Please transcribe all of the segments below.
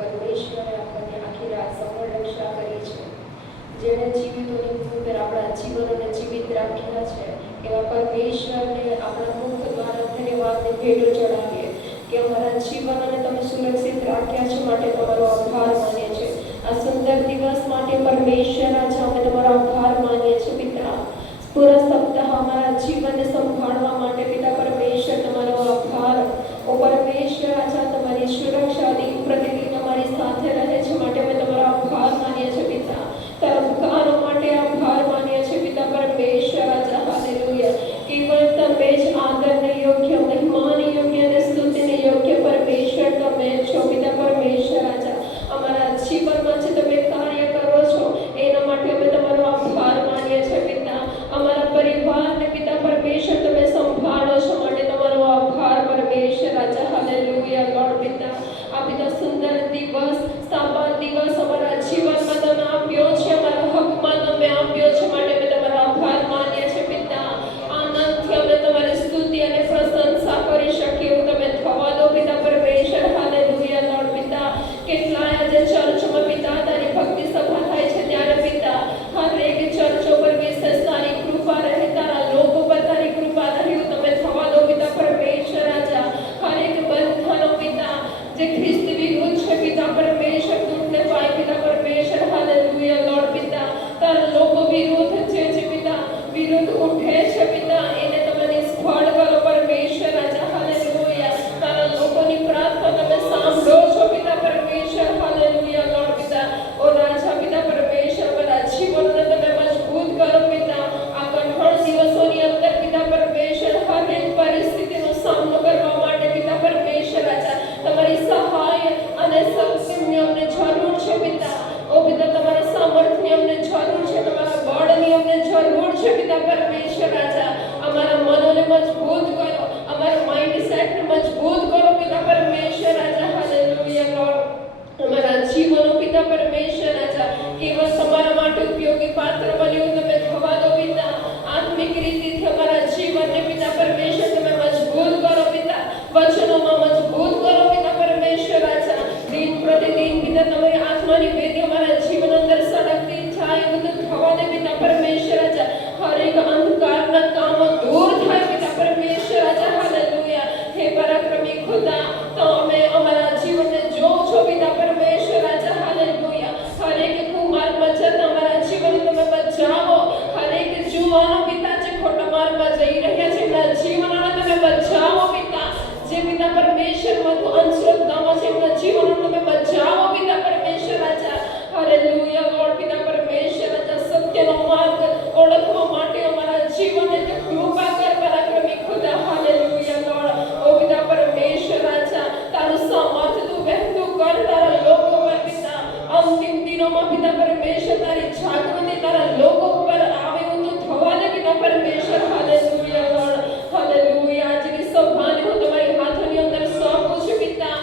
પરમેશ્વરે આપણને આખી રાત સંપૂર્ણ રક્ષા કરી છે. જેણે જીવિતોની ભૂમિ પર આપણા જીવનોને જીવિત રાખ્યા છે એવા પરમેશ્વરને આપણા મુખ દ્વારા ધન્યવાદની ભેટો ચડાવીએ કે અમારા જીવનોને તમે સુરક્ષિત રાખ્યા છે માટે તમારો આભાર માનીએ છીએ. આ સુંદર દિવસ માટે પરમેશ્વર આજે અમે તમારો આભાર માનીએ છીએ પિતા. પૂરા સપ્તાહ અમારા જીવનને સંભાળવા માટે પિતા પરમેશ્વર તમારો આભાર. ઓ પરમેશ્વર આજે તમારી સુરક્ષા દિન પ્રતિદિન અમારી સાથે રહે છે માટે અમે તમારો આભાર માનીએ છીએ પિતા. તારા ઉપકારો માટે આભાર માનીએ છીએ પિતા પરમેશ્વર આજે હાલેલુયા. કેવળ તમે જ આદરને યોગ્ય, મહિમાને યોગ્ય અને સ્તુતિને યોગ્ય પરમેશ્વર તમે છો પિતા પરમેશ્વર. આજે અમારા જીવનમાં જે તમે કાર્ય કરો છો એના માટે અમે તમારો આભાર માનીએ છીએ પિતા. અમારા પરિવારને પિતા પરમેશ્વર તમે સંભાળો છો માટે તમારો આભાર પરમેશ્વર. આજે હાલેલુયા લોર્ડ પિતા. આ પિતા સુંદર દિવસ, સાબા દિવસ અમારા જીવનમાં તમે આપ્યો છે, અમારા હકમાં તમે આપ્યો છે માટે અમે તમારો આભાર માનીએ છીએ પિતા. આનંદથી અમે તમારી સ્તુતિ અને પ્રશંસા કરી શકીએ એવું તમે થવા દો પિતા પરમેશ્વર. હાલેલુયા લોર્ડ પિતા. કેટલાય આજે ચર્ચમાં પિતા તારી ભક્તિ સભા થાય છે ત્યારે પિતા હરેક ચર્ચો પર વિશેષ તારી કૃપા રહે, તારા લોકો પર તારી કૃપા રહે એવું તમે થવા દો પિતા પરમેશ્વર. રાજા હરેક બંધનો પિતા જે ખ્રિસ્ત વિરુદ્ધ છે પિતા પરમેશ્વર તૂટને પાય પિતા પરમેશ્વર. હાલેલુયા લોર્ડ પિતા. તારા લોકો વિરુદ્ધ છે પિતા, વિરુદ્ધ ઉઠે છે પિતા, એને તમે નિષ્ફળ કરો પરમેશ્વર. રાજા હાલેલુયા. તારા લોકોની પ્રાર્થના તમે સાંભળો છો પિતા પરમેશ્વર. હાલેલુયા લોર્ડ પિતા. ઓ રાજા પિતા પરમેશ્વર અમારા જીવનને તમે મજબૂત કરો પિતા. આ કઠોળ દિવસોની અંદર પિતા પરમેશ્વર હરેક પરિસ્થિતિનો સામનો કરવા માટે પિતા પરમેશ્વર રાજા તમારી સહાય અને શક્તિની અમને જરૂર છે પિતા. ઓ પિતા તમારા સામર્થ્યની અમને જરૂર છે, તમારા બળની અમને જરૂર છે પિતા પરમેશ્વર. રાજા અમારા મનોને મજબૂત કરો, અમારા માઇન્ડ સેટને મજબૂત કરો પિતા પરમેશ્વર. રાજા હાલેલુયા લોર્ડ. અમારા જીવનો પિતા પરમેશ્વર રાજા કેવળ તમારા માટે ઉપયોગી પાત્ર બન્યું તમે થવા દો પિતા. આત્મિક રીતિથી અમારા જીવનને પિતા પરમેશ્વર તમે મજબૂત કરો પિતા. વચનોમાં મજબૂત કરો પિતા પરમેશ્વર. રાજા દિન પ્રતિદિન પિતા તમારી આત્માની વેદી અમારા જીવન અંદર સળગતી થાય બધું થવા દે પિતા પરમેશ્વર. રાજા હરેક અંધકારના કામો દૂર થાય પિતા પરમેશ્વર. રાજા હાલેલુયા. હે પરાક્રમી ખુદા, તો અમે અમારા જીવનને જો છો પિતા પરમેશ્વર. રાજા હાલેલુયા. હરેક કુમાર્ગમાં જતા અમારા જીવન તમે બચાવો. હરેક જુવાનો પિતા જે ખોટા માર્ગમાં જઈ રહ્યા છે એમના જીવનને તમે બચાવો પિતા. જે પિતા પરમેશ્વર વધુ અંધશ્રદ્ધામાં છે એમના જીવનને તમે બચાવો પિતા પરમેશ્વર. રાજા હાલેલુયા લોર્ડ પિતા પરમેશ્વર. રાજા સત્યનો માર્ગ ઓળખવા માટે અમારા જીવનને તે કૃપા કર પરાક્રમી ખુદા. Hallelujah lord. ઓ પિતા પરમેશ્વર. રાજા તારું સામર્થ્ય તું વહેતું કર તારા લોકો પર પિતા. અંતિમ દિનોમાં પિતા પરમેશ્વર તારી જાગૃતિ તારા લોકો ઉપર આવે એવું તું થવા દે પિતા પરમેશ્વર. Hallelujah lord. હાલેલુયા. આજની સભાને હું તમારી હાથોની અંદર સોંપું છું પિતા.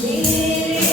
मेरे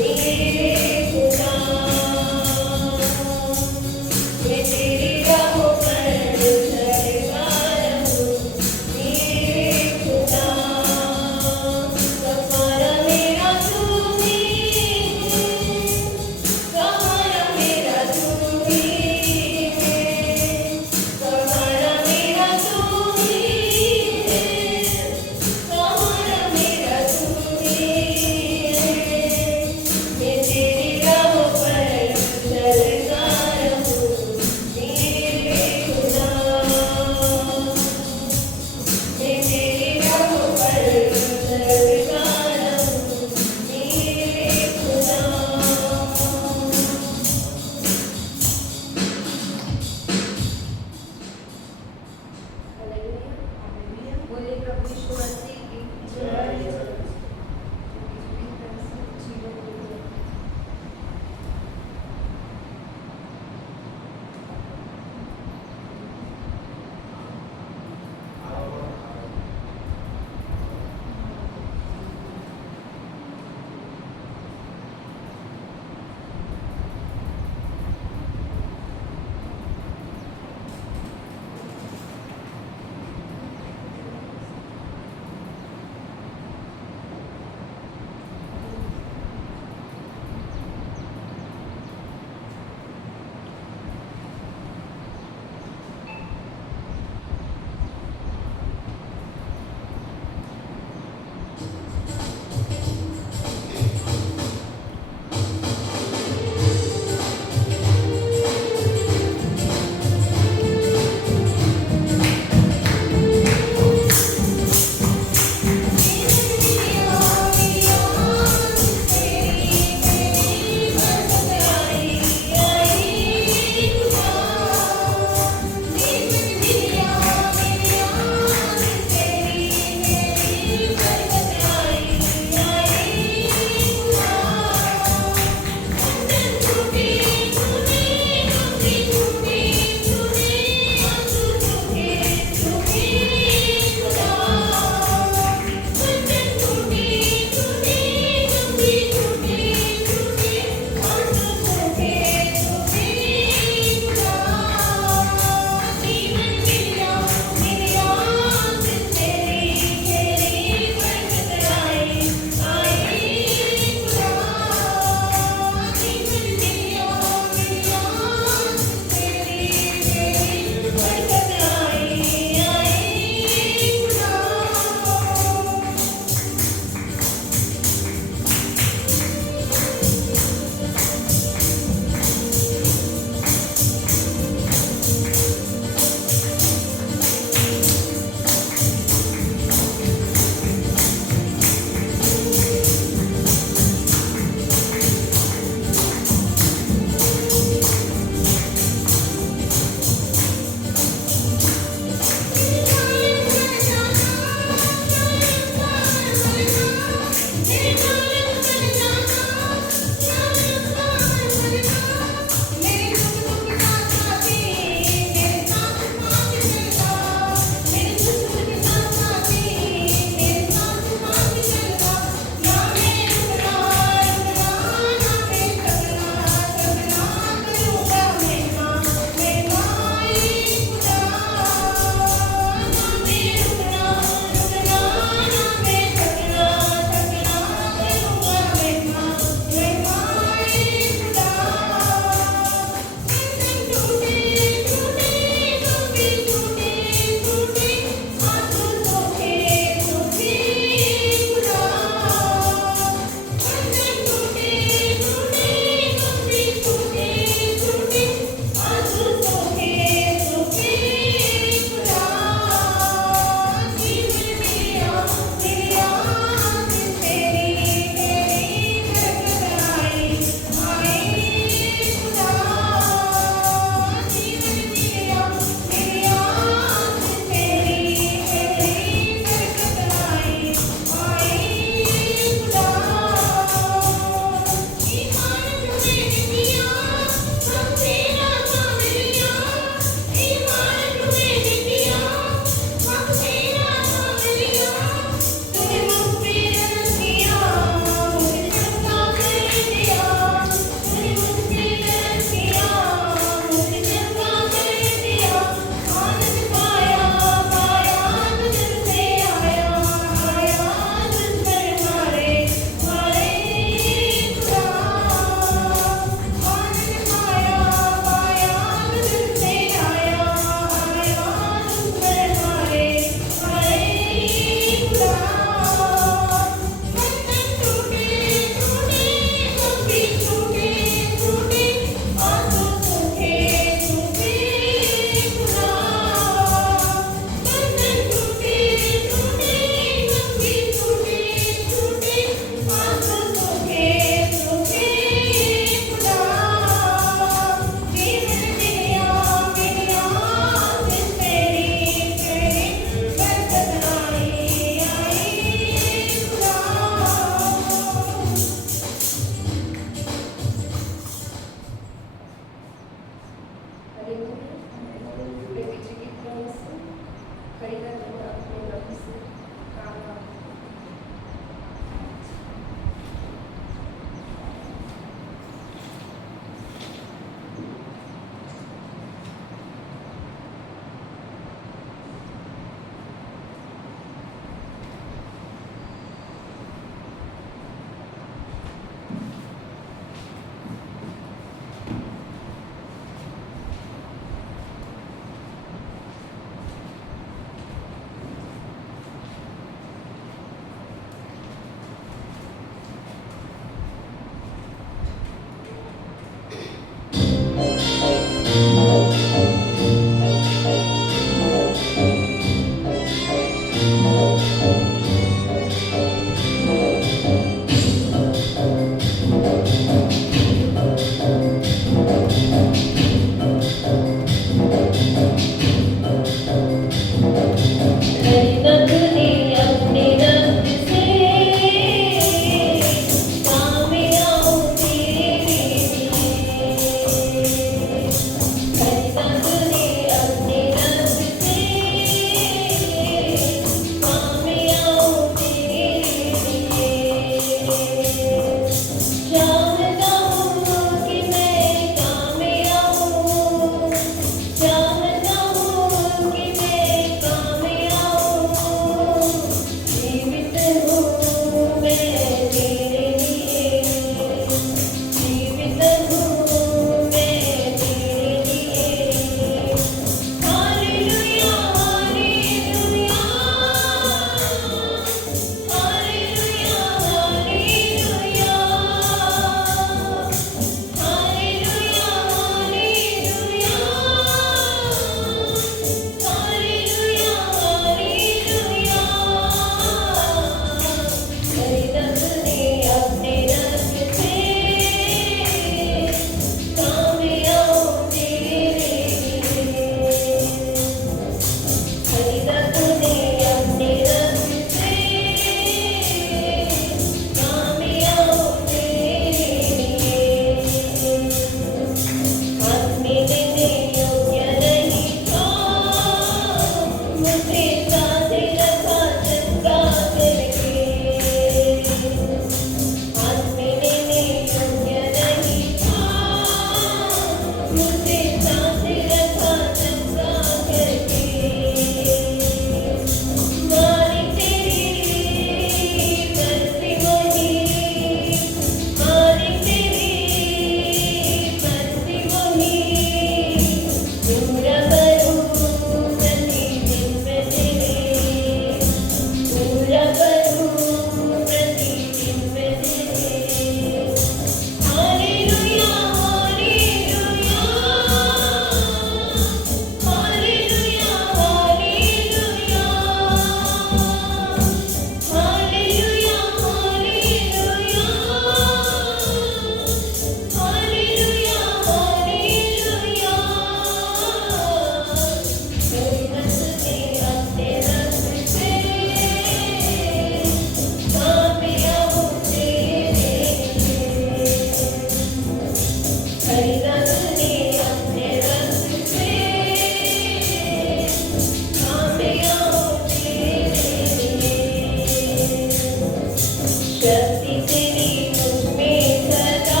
शक्ति तेरी मुझ में सदा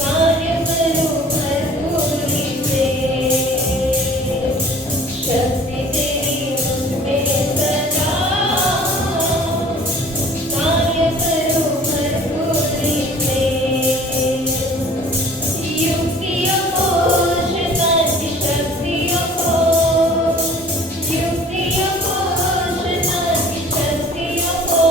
कार्य करूं भरपूरी से। शक्ति तेरी मुझ में सदा कार्य करूं भरपूरी से। युक्तियों को शैतानी शक्तियों को युक्तियों को शैतानी शक्तियों को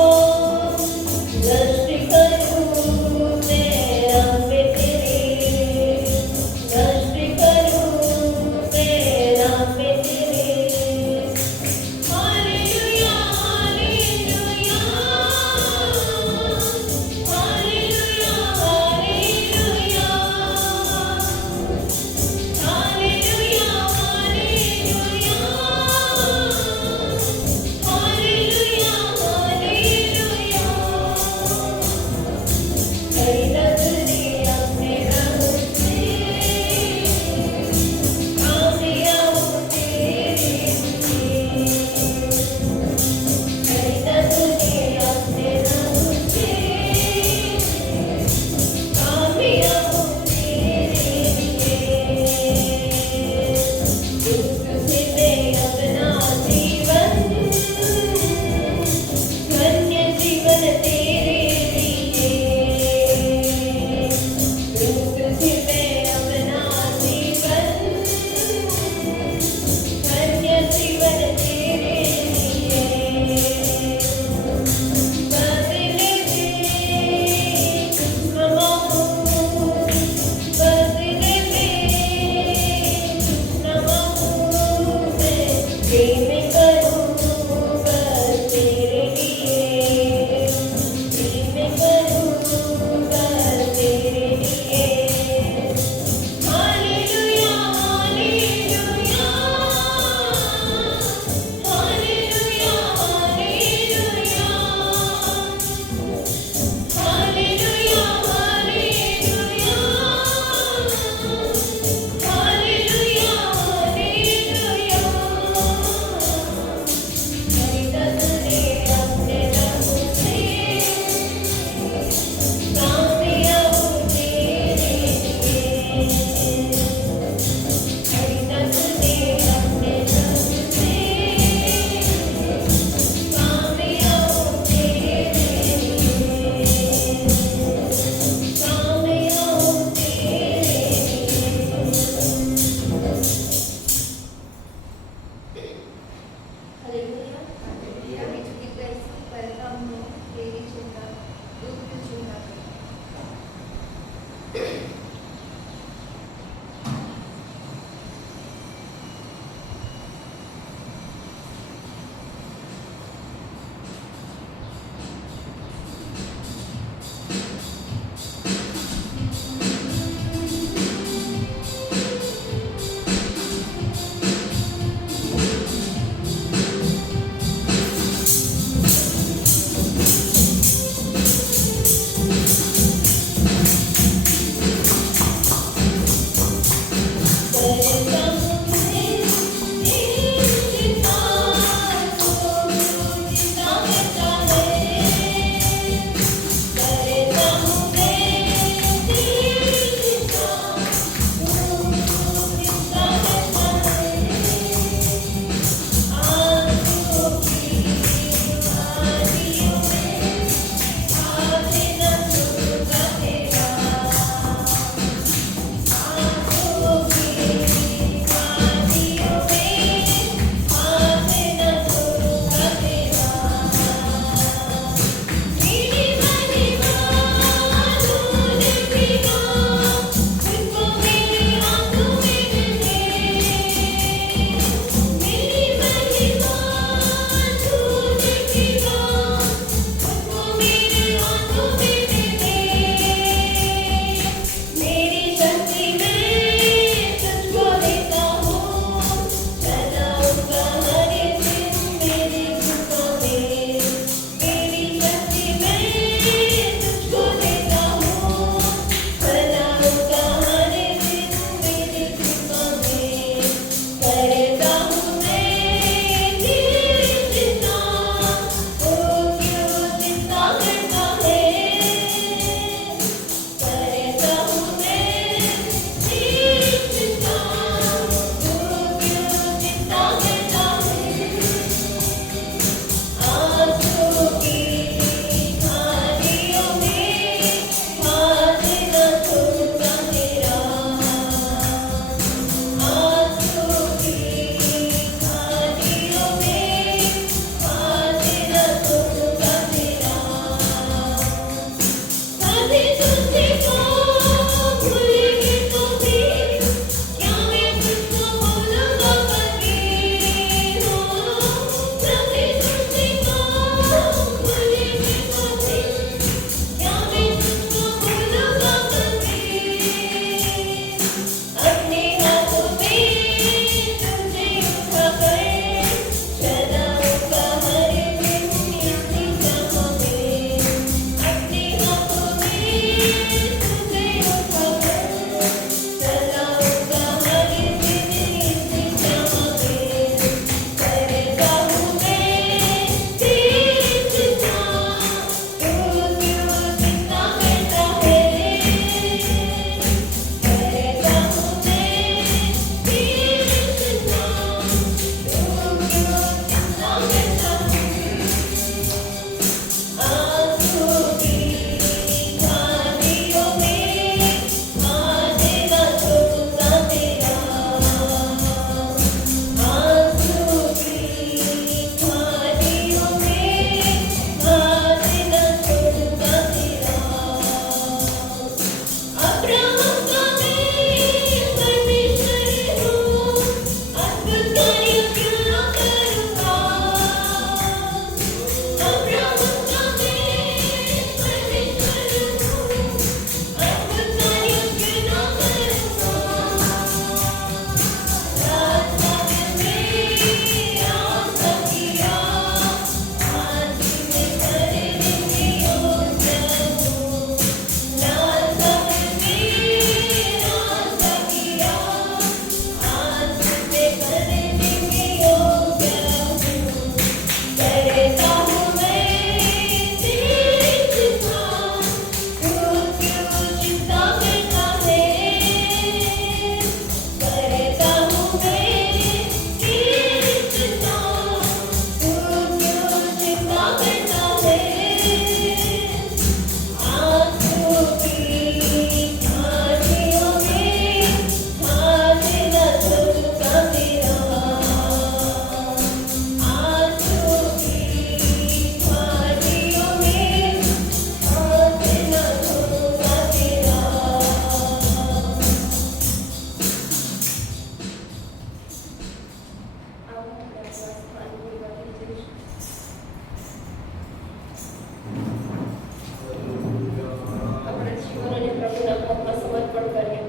હાથમાં સમર્પણ કરીએ.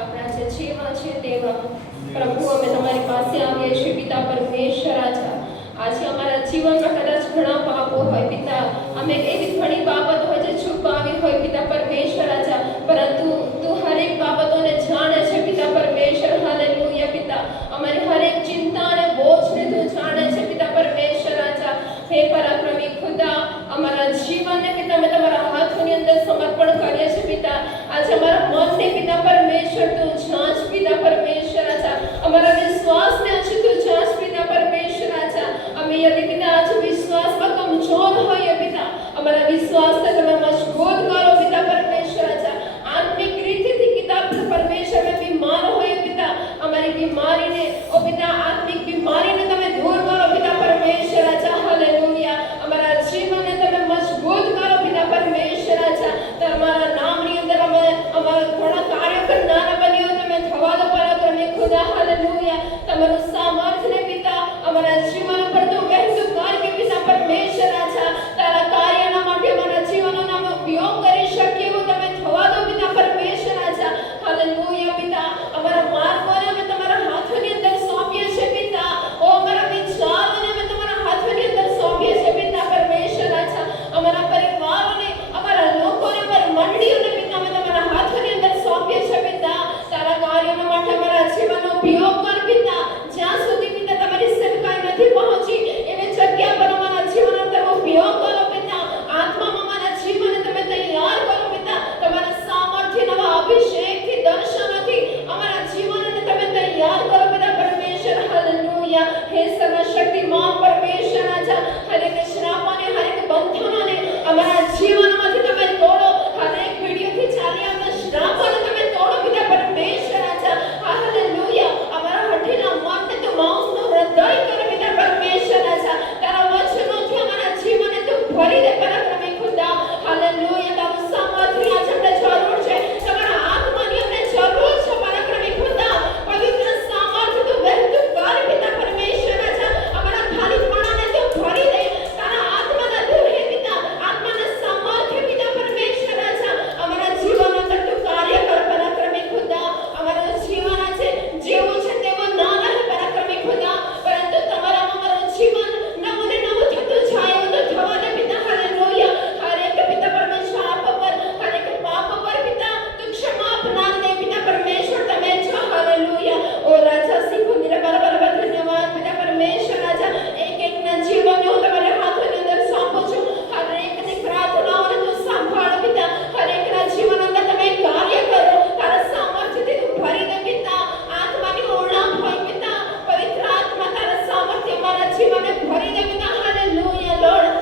આપણા જે જીવન છે તેવા પ્રભુ અમે તમારી પાસે આવીએ છીએ પિતા પરમેશ્વર રાજા. આજે અમારા જીવનમાં કદાચ ઘણા પાપો હોય પિતા, અમે એવી ઘણી બાબતો હોય જે છુપાવી હોય પિતા પરમેશ્વર રાજા, પરંતુ તું હરેક બાબતોને જાણે છે પિતા પરમેશ્વર. હાલેલુયા પિતા, અમારી હરેક ચિંતા અને બોજને તું જાણે છે પિતા પરમેશ્વર રાજા. હે પરાક્રમી ખુદા, અમારા જીવનને પિતા અમે તમારા હાથોની અંદર સમર્પણ કરીએ છીએ પિતા. આજે અમારા મનને પિતા પરમેશ્વર તું જાંચ પિતા પરમેશ્વર રાજા. અમારા વિશ્વાસને આજે તું જાંચ પિતા પરમેશ્વર રાજા. અમે યદિ પિતા આજે વિશ્વાસમાં કમજોર હોઈએ પિતા, અમારા વિશ્વાસને તમે મજબૂત કરો પિતા પરમેશ્વર રાજા. આત્મિક રીતથી પિતા પરમેશ્વર અમે બીમાર હોઈએ પિતા, અમારી બીમારીને ઓ પિતા આત્મિક બીમારીને તમે દૂર કરો પિતા પરમેશ્વર રાજા. હાલેલુયા. અમારા જીવનને તમે મજબૂત કરો પિતા પરમેશ્વર રાજા. તમારા નામની અંદર અમે અમારા ઘણા કાર્યો કરનારા બન્યો તમે થવા દો પરાક્રમી ખુદા. હાલેલુયા. તમારું સામર્થ્ય પિતા અમારા જીવન પર તું વહેતું કર કે પિતા પરમેશ્વર રાજા. તારા કાર્યના માટે અમારા જીવનનો અમે ઉપયોગ કરી શકીએ એવું તમે થવા દો પિતા પરમેશ્વર રાજા. હાલેલુયા પિતા. અમારા માર્ગોને અમે તમારા હાથોની અંદર સોંપીએ છીએ પિતા. ઓ અમારા વિચારોને અમે તમારા હાથોની અંદર સોંપીએ છીએ પિતા પરમેશ્વર રાજા. અમારા પરિવારોને, અમારા લોકોને, અમારી મંડળીઓને પિતા અમે તમારા હાથોની અંદર સોંપીએ છીએ પિતા. તારા કાર્યોના માટે અમારા જીવનનો ઉપયોગ કર પિતા. જ્યાં સુધી પિતા તમારી સેવકાઈ નથી પહોંચી એવી જગ્યા પર અમારા જીવનનો તમે ઉપયોગ કરો પિતા. આત્મામાં અમારા જીવનને તમે તૈયાર કરો પિતા. તમારા સામર્થ્ય નવા અભિષેકથી, દર્શનોથી અમારા જીવનને તમે તૈયાર કરો પિતા પરમેશ્વર. હાલેલુયા. હે સર્વશક્તિમાન પરમેશ્વર રાજા, હરેક શ્રાપોને, હરેક બંધનોને અમારા જીવનમાંથી તમે તોડો. હરેક પીડીઓથી ચાલી આવતા શ્રાપોને તમે તોડો પિતા પરમેશ્વર રાજા. હાલેલુયા. અમારા હઠીલા મનને તું માંસનું હૃદય કરો પિતા પરમેશ્વર રાજા. તારા વચનોથી અમારા જીવનને તું ભરી દે પરાક્રમી ખુદા. હાલેલુયા. તારું સામર્થ્ય આજે અમને જરૂર છે, તમારા આત્માની અમને જરૂર છે પરાક્રમી ખુદા. પવિત્ર સામર્થ્ય તું વહેતું કર પિતા પરમેશ્વર રાજા. અમારા ખાલીપણાને તું ભરી દે તારા આત્માના દૂહે પિતા. આત્માના સામર્થ્ય પિતા પરમેશ્વર રાજા. અમારા જીવન અંદર તું કાર્ય કર પરાક્રમી ખુદા. અમારું જીવન આજે જેવું છે તેવું ના રહે પરાક્રમી ખુદા, પરંતુ તમારામાં અમારું જીવન નવું ને નવું થતું જાય એવું તો થવા દે પિતા. હાલેલુયા. હરેક પિતા પરમેશ્વર આપ પર, હરેક પાપ પર પિતા તું ક્ષમા આપનાર દે પિતા પરમેશ્વર. તમે છો. હાલેલુયા. ઓ રાજા શીખો નિરબર બરાબર ધન્યવાદ પિતા પરમેશ્વર રાજા. એક એકના જીવનને હું તમારા હાથોની અંદર સોંપું છું. હરેકની પ્રાર્થનાઓને તું સાંભળ પિતા. હરેકના જીવન અંદર તમે કાર્ય કરો. તારા સામર્થ્યથી તું ભરી દે પિતા. આત્માની ઉણપ હોય પિતા, પવિત્ર આત્મા તારા સામર્થ્ય અમારા જીવનને ભરી દે પિતા. Hallelujah lord.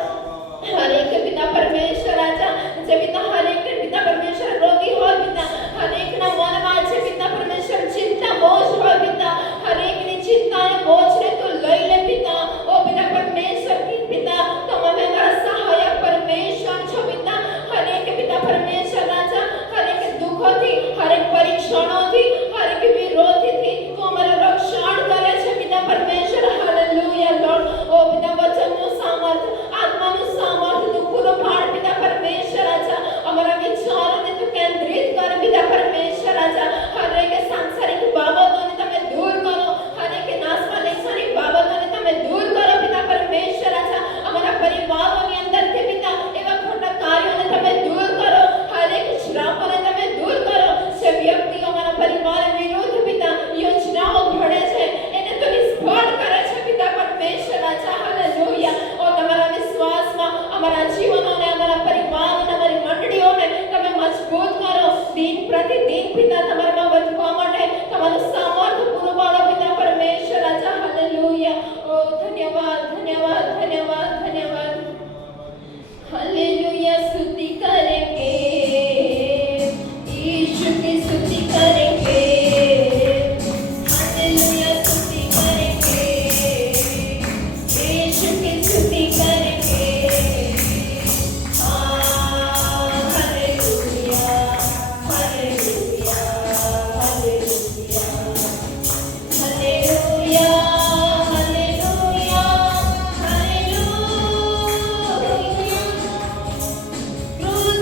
હરેક પિતા પરમેશ્વર રાજા, જે પિતા હરેક પિતા પરમેશ્વર રોગી હોય પિતા, હરેકના મનમાં છે પિતા પરમેશ્વર ચિંતા બોજ હોય પિતા, હરેકની ચિંતા અને બોજને તું લઈ લે પિતા. ઓ પિતા પરમેશ્વર પિતા, તમે અમારા સહાયક પરમેશ્વર છો પિતા. હરેક પિતા પરમેશ્વર રાજા, હરેક દુઃખોથી, હરેક પરીક્ષણોથી, હરેક વિરોધથી તું અમારું રક્ષણ કરે છે પિતા પરમેશ્વર. Hallelujah lord. ઓ પિતા વચનનું સામર્થ્ય, આત્માનું સામર્થ્ય તું પૂરું પાડ પિતા પરમેશ્વર રાજા. અમારા વિચારોને તું કેન્દ્રિત કર પિતા પરમેશ્વર રાજા. હરેક સાંસારિક બાબતોને તમે દૂર કરો. હરેક નાશમાં લેસાની બાબતોને તમે દૂર કરો પિતા પરમેશ્વર રાજા. અમારા પરિવારોની અંદરથી પિતા એવા ખોટા કાર્યોને તમે દૂર કરો. હરેક શ્રાપોને તમે દૂર કરો. જે વ્યક્તિઓ અમારા પરિવાર વિરુદ્ધ પિતા યોજનાઓ ઘડે છે એને તો નિષ્ફળ કરે છે પિતા પરમેશ્વર રાજા. હાલેલુયા. ઓ તમારા વિશ્વાસમાં અમારા જીવનોને, અમારા પરિવારોને, અમારી મંડળીઓને તમે મજબૂત કરો. દિન પ્રતિદિન પિતા તમારામાં વધવા માટે તમારું સામર્થ્ય પૂરું પાડો પિતા પરમેશ્વર રાજા. હાલેલુયા. ઓ ધન્યવાદ, ધન્યવાદ, ધન્યવાદ, ધન્યવાદ. हालेलुया. स्तुति करेंगे, यीशु की स्तुति करेंगे. हालेलुया. स्तुति करेंगे, यीशु की स्तुति करेंगे. Hallelujah, hallelujah, hallelujah, hallelujah, hallelujah, hallelujah. क्रूस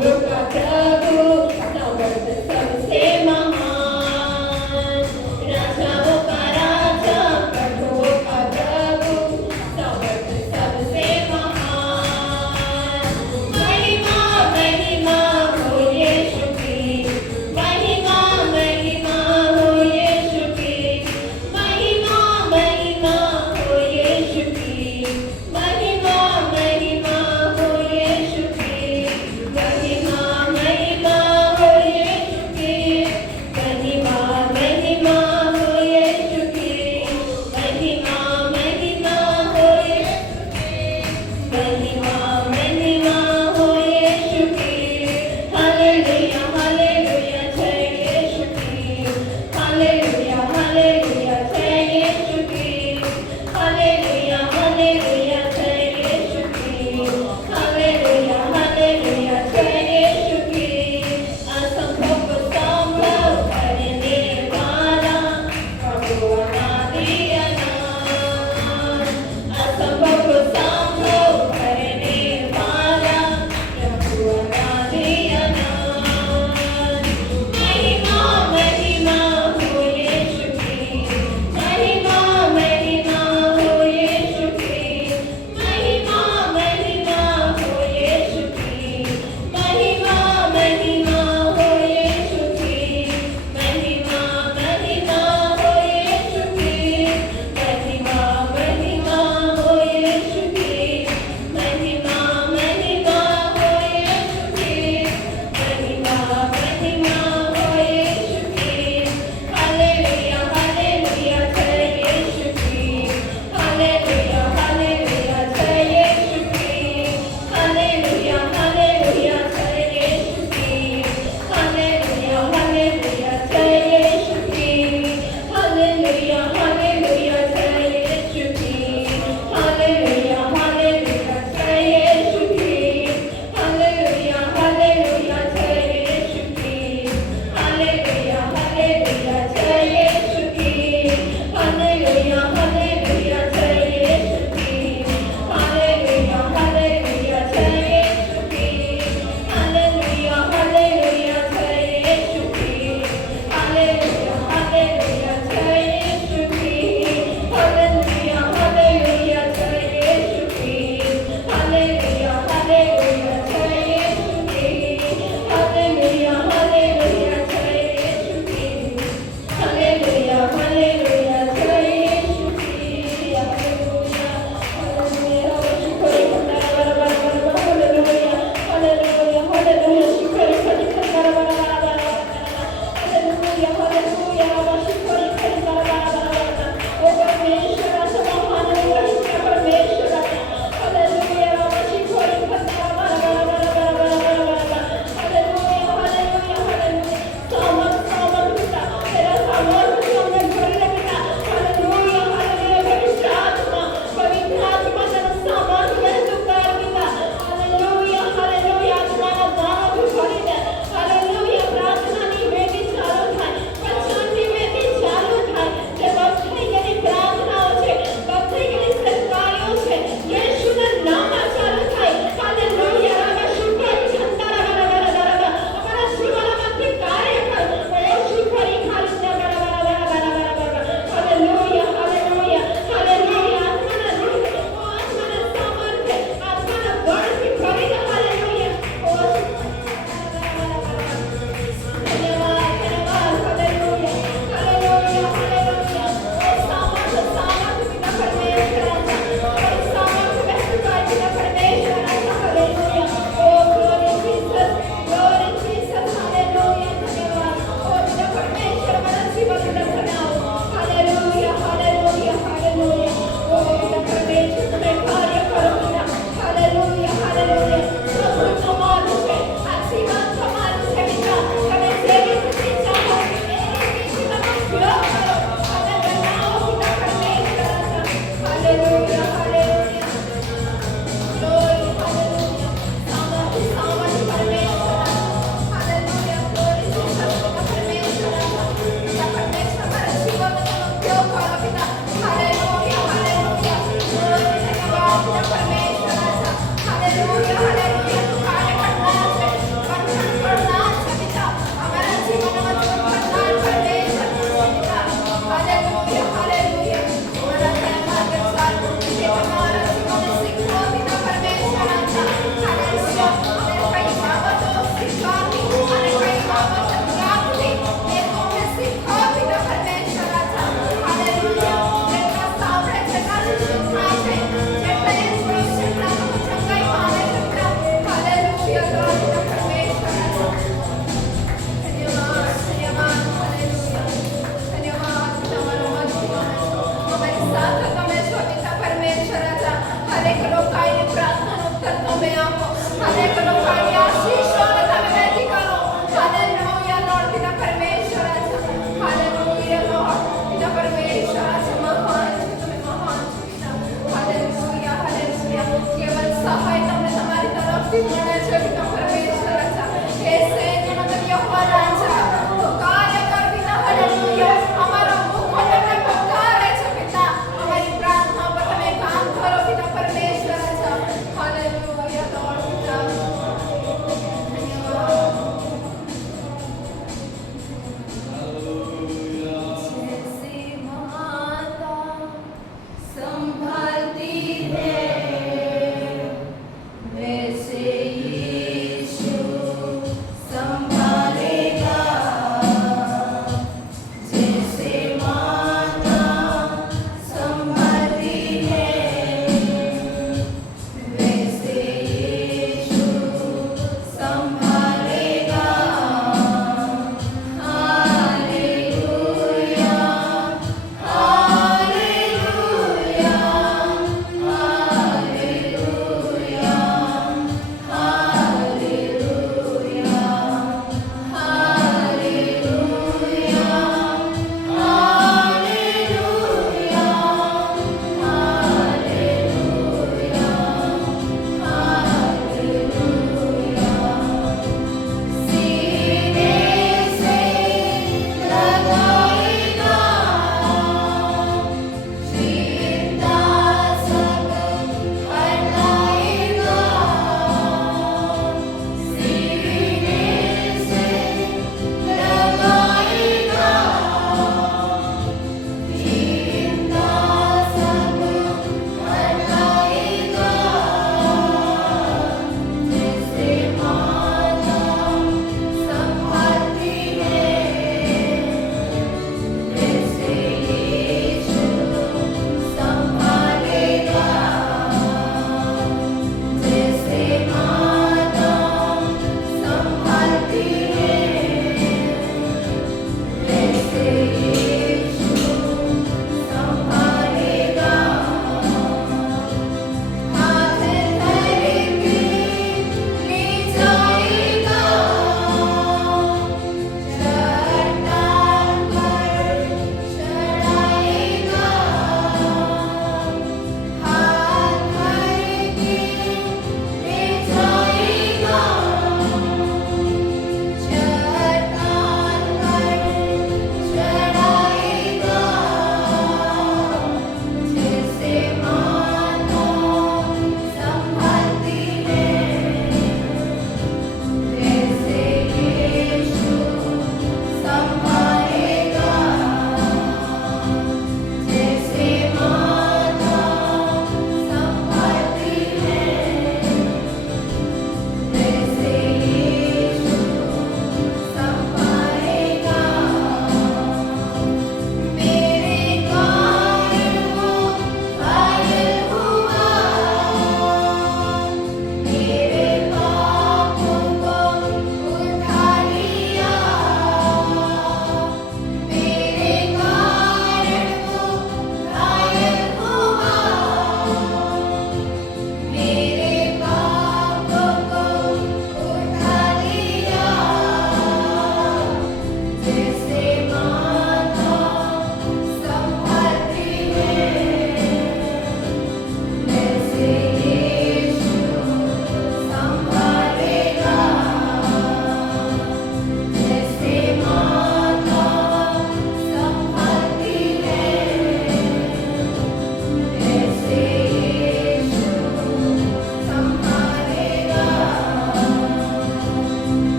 का प्रभु समर्थ सबसे महान, राजाओं का राजा प्रभुओं का प्रभु समर्थ सबसे महान। महिमा महिमा हो यीशु की, महिमा महिमा हो यीशु की, महिमा महिमा हो यीशु की, महिमा महिमा हो यीशु की, महिमा महिमा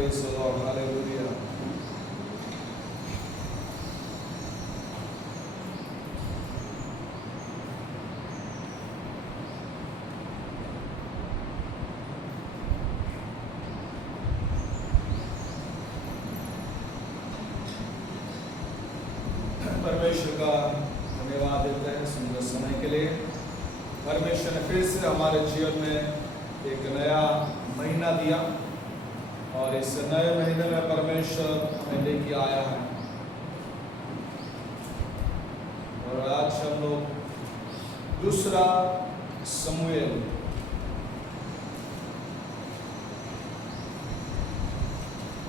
Praise the Lord. Hallelujah. परमेश्वर का धन्यवाद देते हैं सुंदर समय के लिए। परमेश्वर ने फिर से हमारे जीवन में एक नया महीना दिया और इस नए महीने में परमेश्वर हमें लेके आया है। और आज हम लोग दूसरा समूएल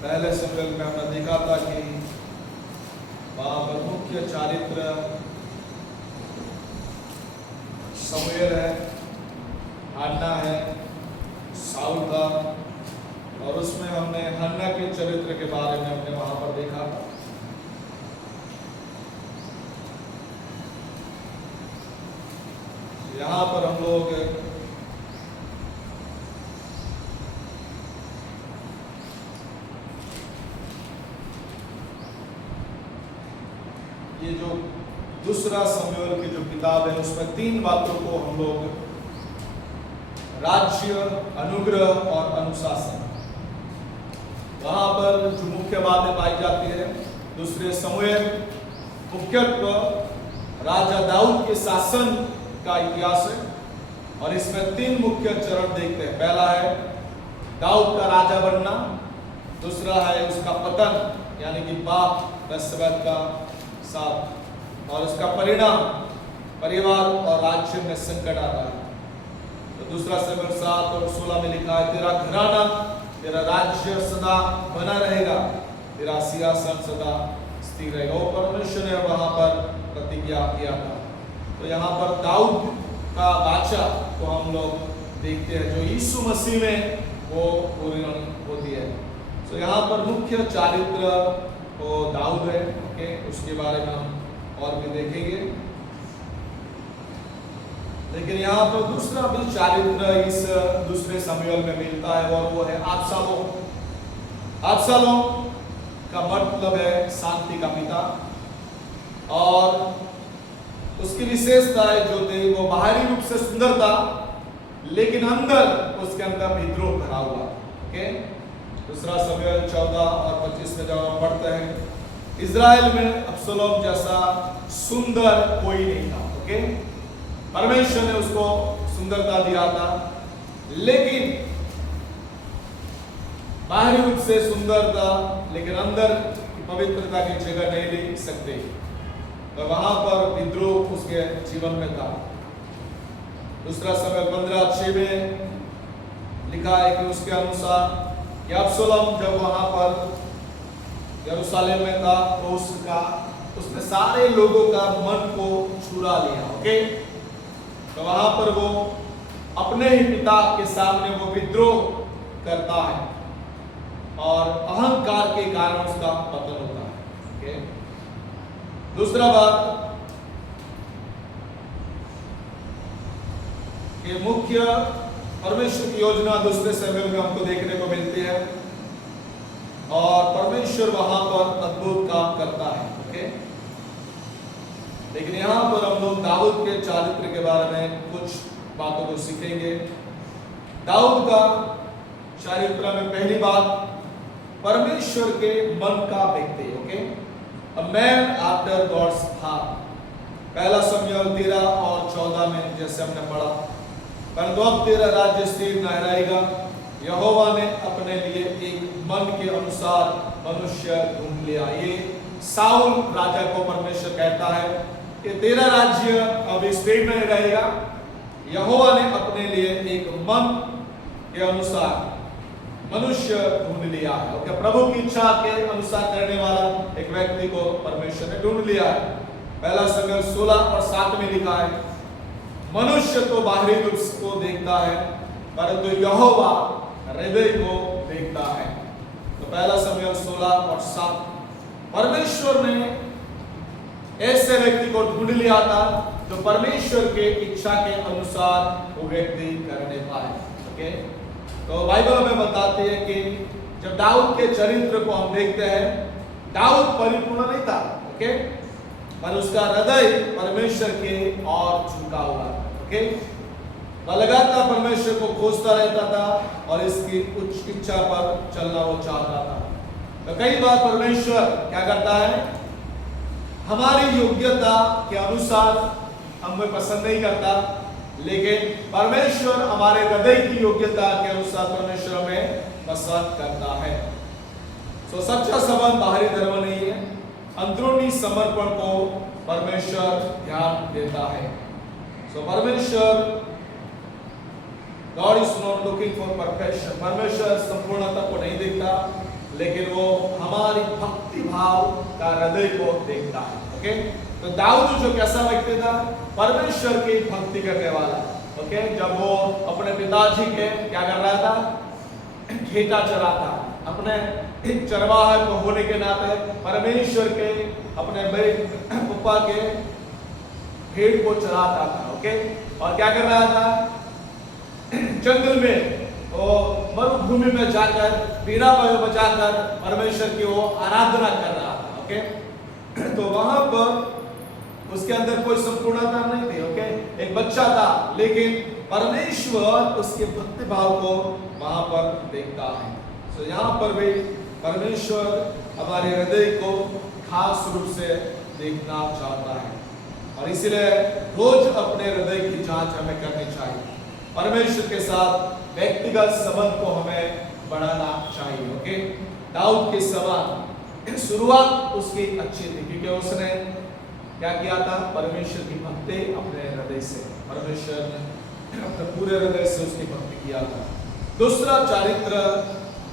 पहले समूएल में हमने देखा था कि वहाँ पर मुख्य चारित्र समूएल है, हन्ना है, साउल था और उसमें हमने हन्ना के चरित्र के बारे में हमने वहाँ पर देखा। यहाँ पर हम लोग ये जो दूसरा समूएल की जो किताब है उसमें 3 बातों को हम लोग राज्य, अनुग्रह और अनुशासन, वहां पर जो मुख्य बातें पाई जाती है। दूसरे समूएल मुख्यत्व राजा दाऊद के शासन का इतिहास है और इसमें 3 मुख्य चरण देखते हैं। पहला है दाऊद का राजा बनना, दूसरा है उसका पतन यानी कि बाप बशेबा का साथ, और उसका परिणाम परिवार और राज्य में संकट आता है। तो दूसरा समूएल 7 और 16 में लिखा है, तेरा घराना, तेरा राज्य सदा बना रहेगा, तेरा सिंहासन सदा स्थिर रहेगा। वो परमेश्वर ने वहां पर प्रतिज्ञा किया था। तो यहाँ पर दाऊद का बाचा को हम लोग देखते हैं जो यीशु मसीह में वो पूरी होती है। तो यहाँ पर मुख्य चारित्र वो दाऊद है। ओके, उसके बारे में हम और भी देखेंगे। लेकिन यहाँ पर दूसरा भी चारित्र इस दूसरे समूएल में मिलता है और वो है अबशालोम। अबशालोम का मतलब है शांति का पिता और उसकी विशेषताएं जो थी वो बाहरी रूप से सुंदर था लेकिन अंदर उसके अंदर विद्रोह भरा हुआ। ओके, दूसरा समूएल 14 और 25 में जब हम पढ़ते हैं, इजराइल में अबशालोम जैसा सुंदर कोई नहीं था। ओके, परमेश्वर ने उसको सुंदरता दिया था लेकिन बाहरी रूप से सुंदर था लेकिन अंदर पवित्रता की जगह नहीं ले सकते। तो वहां पर विद्रोह उसके जीवन में था। दूसरा समूएल 15:6 में लिखा है कि उसके अनुसार कि अबशालोम जब वहां पर यरूशलेम में था तो उसने सारे लोगों का मन को चुरा लिया। ओके, तो वहां पर वो अपने ही पिता के सामने वो विद्रोह करता है और अहंकार के कारण उसका पतन होता है। ओके, दूसरा बात कि मुख्य परमेश्वर की योजना दूसरे समूएल में हमको देखने को मिलती है और परमेश्वर वहां पर अद्भुत काम करता है। ओके, लेकिन यहाँ पर हम लोग दाऊद के चारित्र के बारे में कुछ बातों को सीखेंगे। दाऊद का चारित्र में पहली बात परमेश्वर के मन का व्यक्ति। Okay, a man after God's heart. पहला समूएल 13 और 14 में जैसे हमने पढ़ा, परंतु अब तेरा राज्य स्थिर न रहेगा, यहोवा ने अपने लिए एक मन के अनुसार मनुष्य ढूंढ लिया। ये साउल राजा को परमेश्वर कहता है कि तेरा राज्य अब स्थिर नहीं रहेगा, यहोवा ने अपने लिए एक मन के अनुसार मनुष्य ढूंढ लिया है। ओके, प्रभु की इच्छा के अनुसार करने वाला एक व्यक्ति को परमेश्वर ने ढूंढ लिया है। पहला समूएल 16 और 7 में लिखा है, मनुष्य तो बाहरी रूप को देखता है परंतु यहोवा हृदय को देखता है। तो पहला समूएल 16 और 7, परमेश्वर ने ऐसे व्यक्ति को ढूंढ लिया था जो परमेश्वर के इच्छा के अनुसार वो व्यक्ति करने पाए। ओके, तो बाइबल हमें बताती है कि जब दाऊद के चरित्र को हम देखते हैं, दाऊद परिपूर्ण नहीं था, ओके, पर उसका हृदय परमेश्वर के और झुका हुआ, ओके, वह लगातार परमेश्वर को खोजता रहता था और इसकी उच्च इच्छा पर चलना वो चाहता था। तो कई बार परमेश्वर क्या करता है, हमारी योग्यता के अनुसार हमें पसंद नहीं करता, लेकिन परमेश्वर हमारे हृदय की योग्यता के अनुसार परमेश्वर हमें पसंद करता है। तो सच्चा संबंध बाहरी धर्म नहीं है, अंदरूनी समर्पण को परमेश्वर ध्यान देता है। सो परमेश्वर, God is not looking for perfection, परमेश्वर संपूर्णता को नहीं देखता, लेकिन वो हमारी भक्ति भाव का हृदय को देखता है, ओके। तो दाऊद जो कैसा व्यक्ति था, परमेश्वर की भक्ति करने वाला, ओके। जब वो अपने पिताजी के क्या कर रहा था, घेटा चरा था, अपने एक चरवाहा को होने के नाते परमेश्वर के अपने बड़े पप्पा के भेड़ को चराता था, ओके। और क्या कर रहा था, जंगल में और मरुभूमि में जाकर बीड़ा बजाकर परमेश्वर की वो आराधना कर रहा था, ओके। तो वहां पर उसके अंदर कोई संपूर्णता नहीं थी, ओके, एक बच्चा था, लेकिन परमेश्वर उसके भक्ति भाव को वहां पर देखता है। तो यहाँ पर भी परमेश्वर हमारे हृदय को खास रूप से देखना चाहता है, और इसलिए रोज अपने हृदय की जांच हमें करनी चाहिए। परमेश्वर के साथ व्यक्तिगत संबंध को हमें बढ़ाना चाहिए, ओके। दाऊद के समान शुरुआत उसकी अच्छी थी, क्योंकि उसने क्या किया था, परमेश्वर की भक्ति अपने हृदय से, परमेश्वर ने अपने पूरे हृदय से उसकी भक्ति किया था। दूसरा चरित्र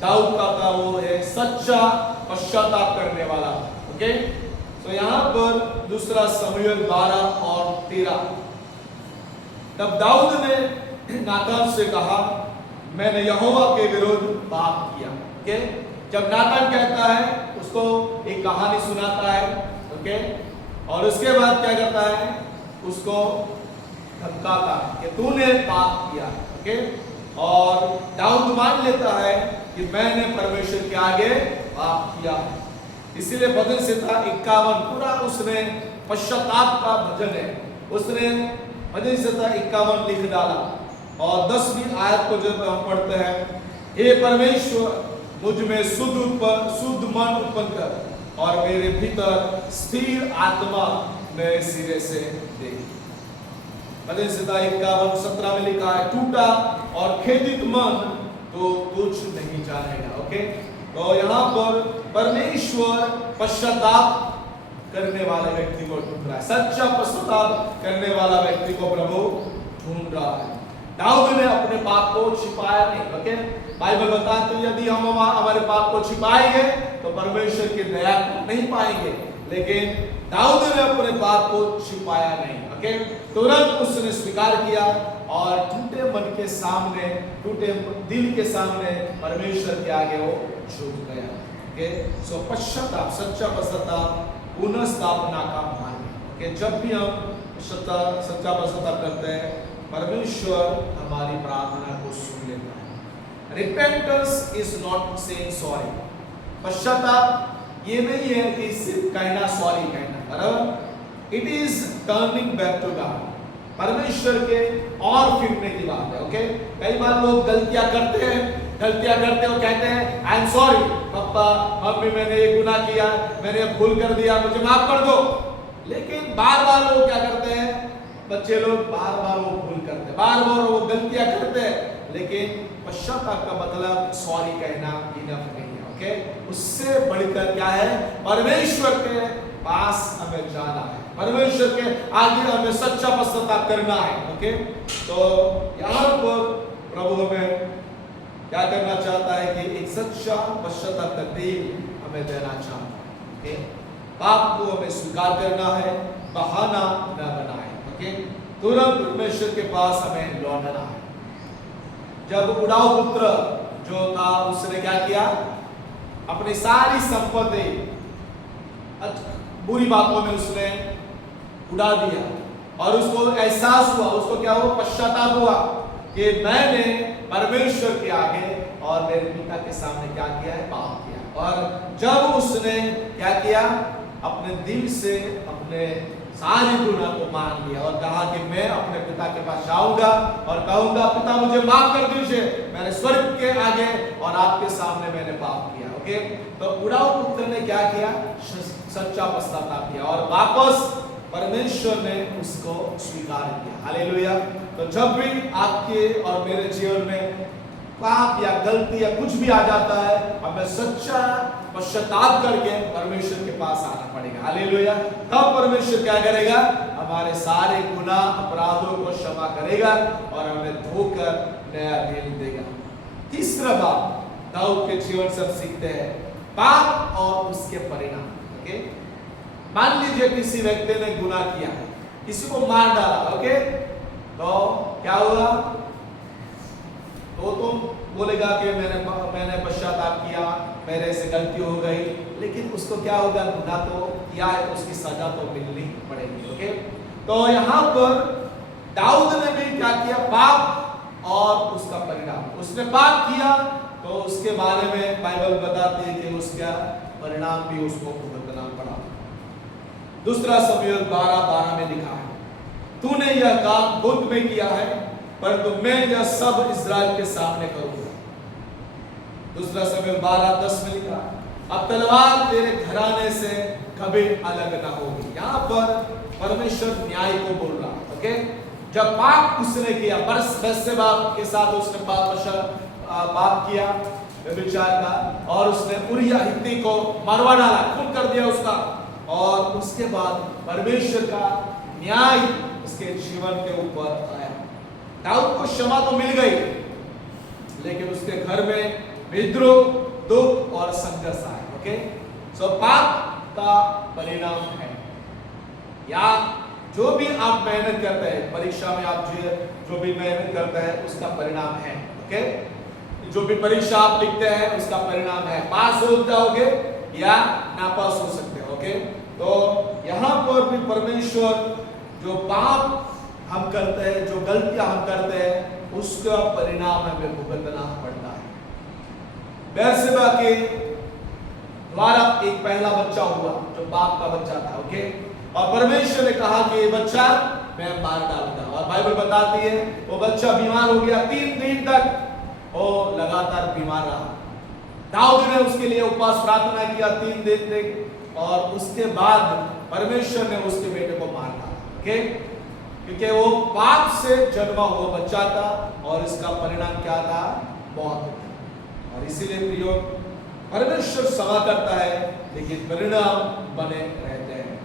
दाऊद का था, वो है सच्चा पश्चाताप करने वाला, ओके। तो यहाँ पर दूसरा शमूएल 12 और 13, तब दाऊद ने नातान से कहा, मैंने यहोवा के विरुद्ध पाप किया, ओके। जब नातान कहता है, उसको एक कहानी सुनाता है, ओके, और उसके बाद क्या करता है, उसको धमकाता है कि तूने पाप किया, ओके। और दाऊद मान लेता है कि मैंने परमेश्वर के आगे पाप किया। इसीलिए भजन संहिता 51 पूरा उसने पश्चाताप का भजन है, उसने भजन संहिता 51 लिख डाला। और 10वीं आयत को जब हम पढ़ते हैं, हे परमेश्वर मुझ में शुद्ध मन उत्पन्न कर और मेरे भीतर स्थिर आत्मा नए सिरे से दे। भजन संहिता 51:17 में लिखा है, टूटा और खेदित मन तो तुझ नहीं जानेगा, ओके। तो यहाँ पर परमेश्वर पश्चाताप करने वाले व्यक्ति को ढूंढ रहा है, सच्चा पश्चाताप करने वाला व्यक्ति को प्रभु ढूंढ रहा है। दाऊद ने अपने पाप को छिपाया नहीं, ओके। बाइबल बताती है यदि हम हमारे पाप को छिपाएंगे तो परमेश्वर की दया को नहीं पाएंगे, लेकिन दाऊद ने अपने पाप को छिपाया नहीं, ओके। तुरंत उसने स्वीकार किया और टूटे मन के सामने, टूटे दिल के सामने परमेश्वर के आगे वो झुक गया, ओके। सो पश्चाताप, सच्चा पश्चाताप पुनः स्थापना का मार्ग, ओके। जब भी हम सच्चा पश्चाताप करते हैं, परमेश्वर हमारी प्रार्थना को सुन लेता है। Repentance is not saying sorry. पश्चाताप ये नहीं है कि सिर्फ कहना सॉरी कहना, बराबर। It is turning back to God. परमेश्वर के और फिरने की बात है, ओके। कई बार लोग गलतियां करते हैं, वो कहते हैं I am sorry papa mummy, मैंने ये गुनाह किया, मैंने भूल कर दिया, मुझे माफ कर दो। लेकिन बार बार लोग क्या करते हैं, बच्चे लोग बार बार वो भूल करते हैं, बार बार वो गलतियां करते हैं, लेकिन पश्चाताप का मतलब सॉरी कहना इनफ नहीं है, ओके। उससे बढ़कर क्या है, परमेश्वर के पास हमें जाना है, परमेश्वर के आगे हमें सच्चा पश्चाताप करना है, ओके। तो यहाँ पर प्रभु हमें क्या करना चाहता है कि एक सच्चा पश्चाताप का तेल हमें देना चाहता है, ओके। पाप को हमें स्वीकार करना है, बहाना न बनाए, ओके। तुरंत परमेश्वर के पास हमें लौटना है। जब उड़ाऊ पुत्र जो था, उसने क्या किया, अपनी सारी संपत्ति बुरी बातों में उसने उड़ा दिया, और उसको एहसास हुआ, उसको क्या हुआ, पश्चाताप हुआ कि मैंने परमेश्वर के आगे और मेरे पिता के सामने क्या किया है, पाप किया। और जब उसने क्या किया, अपने दिल से अपने सारी गुनाह को मान लिया और कहा कि मैं अपने पिता के पास जाऊंगा और कहूंगा, पिता मुझे माफ कर दीजिए, मैंने स्वर्ग के आगे और आपके सामने मैंने पाप किया। ओके, तो उड़ाऊ पुत्र ने क्या किया, सच्चा पश्चाताप किया और वापस परमेश्वर ने उसको स्वीकार किया। हालेलुया। तो जब भी आपके और मेरे जीवन में पाप या गलती या कुछ भी आ जाता है, हमें सच्चा पश्चाताप करके परमेश्वर के पास आना पड़ेगा। हालेलुया। तब परमेश्वर क्या करेगा, हमारे सारे गुनाह अपराधों को क्षमा करेगा और हमें धोकर नया दिल देगा। तीसरा बात दाऊद के जीवन से हम सीखते हैं, पाप और उसके परिणाम। ओके, मान लीजिए किसी व्यक्ति ने गुनाह किया है, किसी को मार डाला। ओके, तो क्या होगा, तो तुम बोलेगा कि मैंने पश्चाताप किया, मेरे से गलती हो गई, लेकिन उसको क्या होगा, गुनाह तो किया है तो उसकी सजा तो मिलनी पड़ेगी। ओके, तो यहाँ पर दाऊद ने भी क्या किया, पाप और उसका परिणाम। उसने पाप किया तो उसके बारे में बाइबल बताती है कि उसका परिणाम भी उसको भुगतना पड़ा। दूसरा शमूएल 12:12 में लिखा है, तूने यह काम गुप्त में किया है, परंतु मैं यह सब इस्राएल के सामने करूंगा। दूसरा शमूएल 12:10 में लिखा, अब तलवार तेरे घराने से कभी अलग ना होगी। यहाँ पर परमेश्वर न्याय को बोल रहा है। ओके, जब पाप उसने किया, बत्शेबा के साथ उसने पाप किया व्यभिचार का, और उसने उरिय्याह हित्ती को मरवा डाला, खून कर दिया उसका, और उसके बाद परमेश्वर का न्याय उसके जीवन के ऊपर आया। दाऊद को क्षमा तो मिल गई, लेकिन उसके घर में विद्रोह, दुख और संघर्ष आया। ओके, सो पाप का परिणाम है, या जो भी आप मेहनत करते हैं, परीक्षा में आप जो भी मेहनत करते हैं उसका परिणाम है। ओके, जो भी परीक्षा आप लिखते हैं उसका परिणाम है, पास हो जाओगे या नापास हो सकते हो। ओके, तो यहाँ पर भी परमेश्वर जो पाप हम करते हैं, जो गलतियां हम करते हैं, उसका परिणाम हमें भुगतना पड़ता है। बत्शेबा के द्वारा एक पहला बच्चा हुआ जो बाप का बच्चा था। ओके, और परमेश्वर ने कहा कि ये बच्चा मैं मार डालूंगा, और बाइबल बताती है वो बच्चा बीमार हो गया, 3 दिन तक वो लगातार बीमार रहा। दाऊद ने उसके लिए उपवास प्रार्थना किया 3 दिन तक, और उसके बाद परमेश्वर ने उसके बेटे को मार डाला। ओके, क्योंकि वो पाप से जन्मा हुआ बच्चा था और इसका परिणाम क्या था, मौत। और इसीलिए प्रियो, परमेश्वर क्षमा करता है लेकिन परिणाम बने रहते हैं।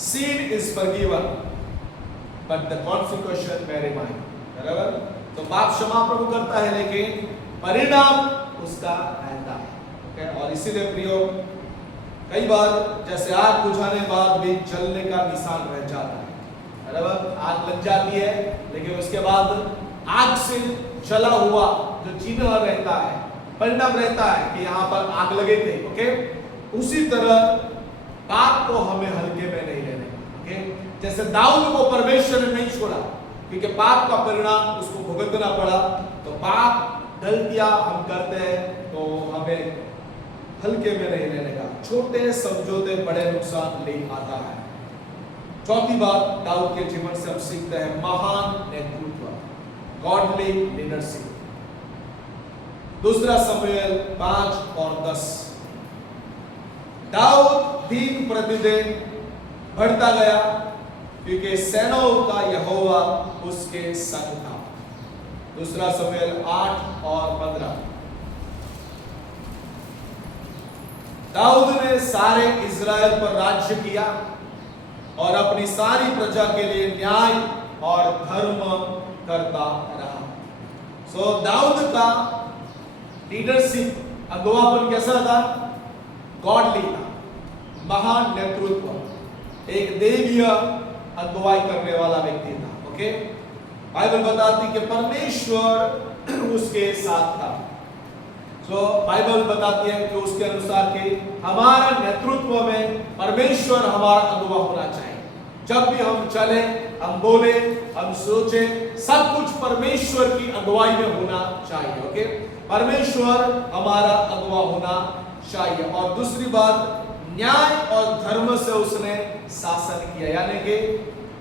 Sin is forgiven, but the consequence may remain. बराबर? तो पाप क्षमा प्रभु करता है लेकिन परिणाम उसका रहता है। ओके, और इसीलिए प्रियो, कई बार जैसे आग बुझाने बाद भी जलने का निशान रह जाता है। बराबर, आग लग जाती है लेकिन उसके बाद आग से जला हुआ जो चिन्ह रहता है, परिणाम रहता है कि यहाँ पर आग लगे थे। ओके, उसी तरह पाप को हमें हल्के में नहीं लेने का। ओके, जैसे दाऊद को परमेश्वर ने नहीं छोड़ा क्योंकि पाप का परिणाम उसको भुगतना पड़ा, तो पाप गलतियां हम करते हैं तो हमें हल्के में नहीं लेने का। छोटे समझौते बड़े नुकसान ले आता है। चौथी बात दाऊद के जीवन से हम सीखते हैं, महान नेतृत्व, गॉडली लीडरशिप। दूसरा शमूएल 5 और 10। दाऊद दिन प्रतिदिन बढ़ता गया क्योंकि सेनाओं का यहोवा उसके संग था। दूसरा शमूएल 8 और 15। दाऊद ने सारे इज़राइल पर राज्य किया और अपनी सारी प्रजा के लिए न्याय और धर्म करता रहा। सो दाऊद का लीडरशिप, अगुवापन कैसा था, गॉडली था, महान नेतृत्व, एक देवीय अगुवाई करने वाला व्यक्ति था। ओके, बाइबल बताती कि परमेश्वर उसके साथ था। सो बाइबल बताती है कि उसके अनुसार कि हमारा नेतृत्व में परमेश्वर हमारा अगुवा होना चाहिए। जब भी हम चले, हम बोले, हम सोचे, सब कुछ परमेश्वर की अगुवाई में होना चाहिए। ओके, परमेश्वर हमारा अगुवा होना चाहिए। और दूसरी बात, न्याय और धर्म से उसने शासन किया, यानी कि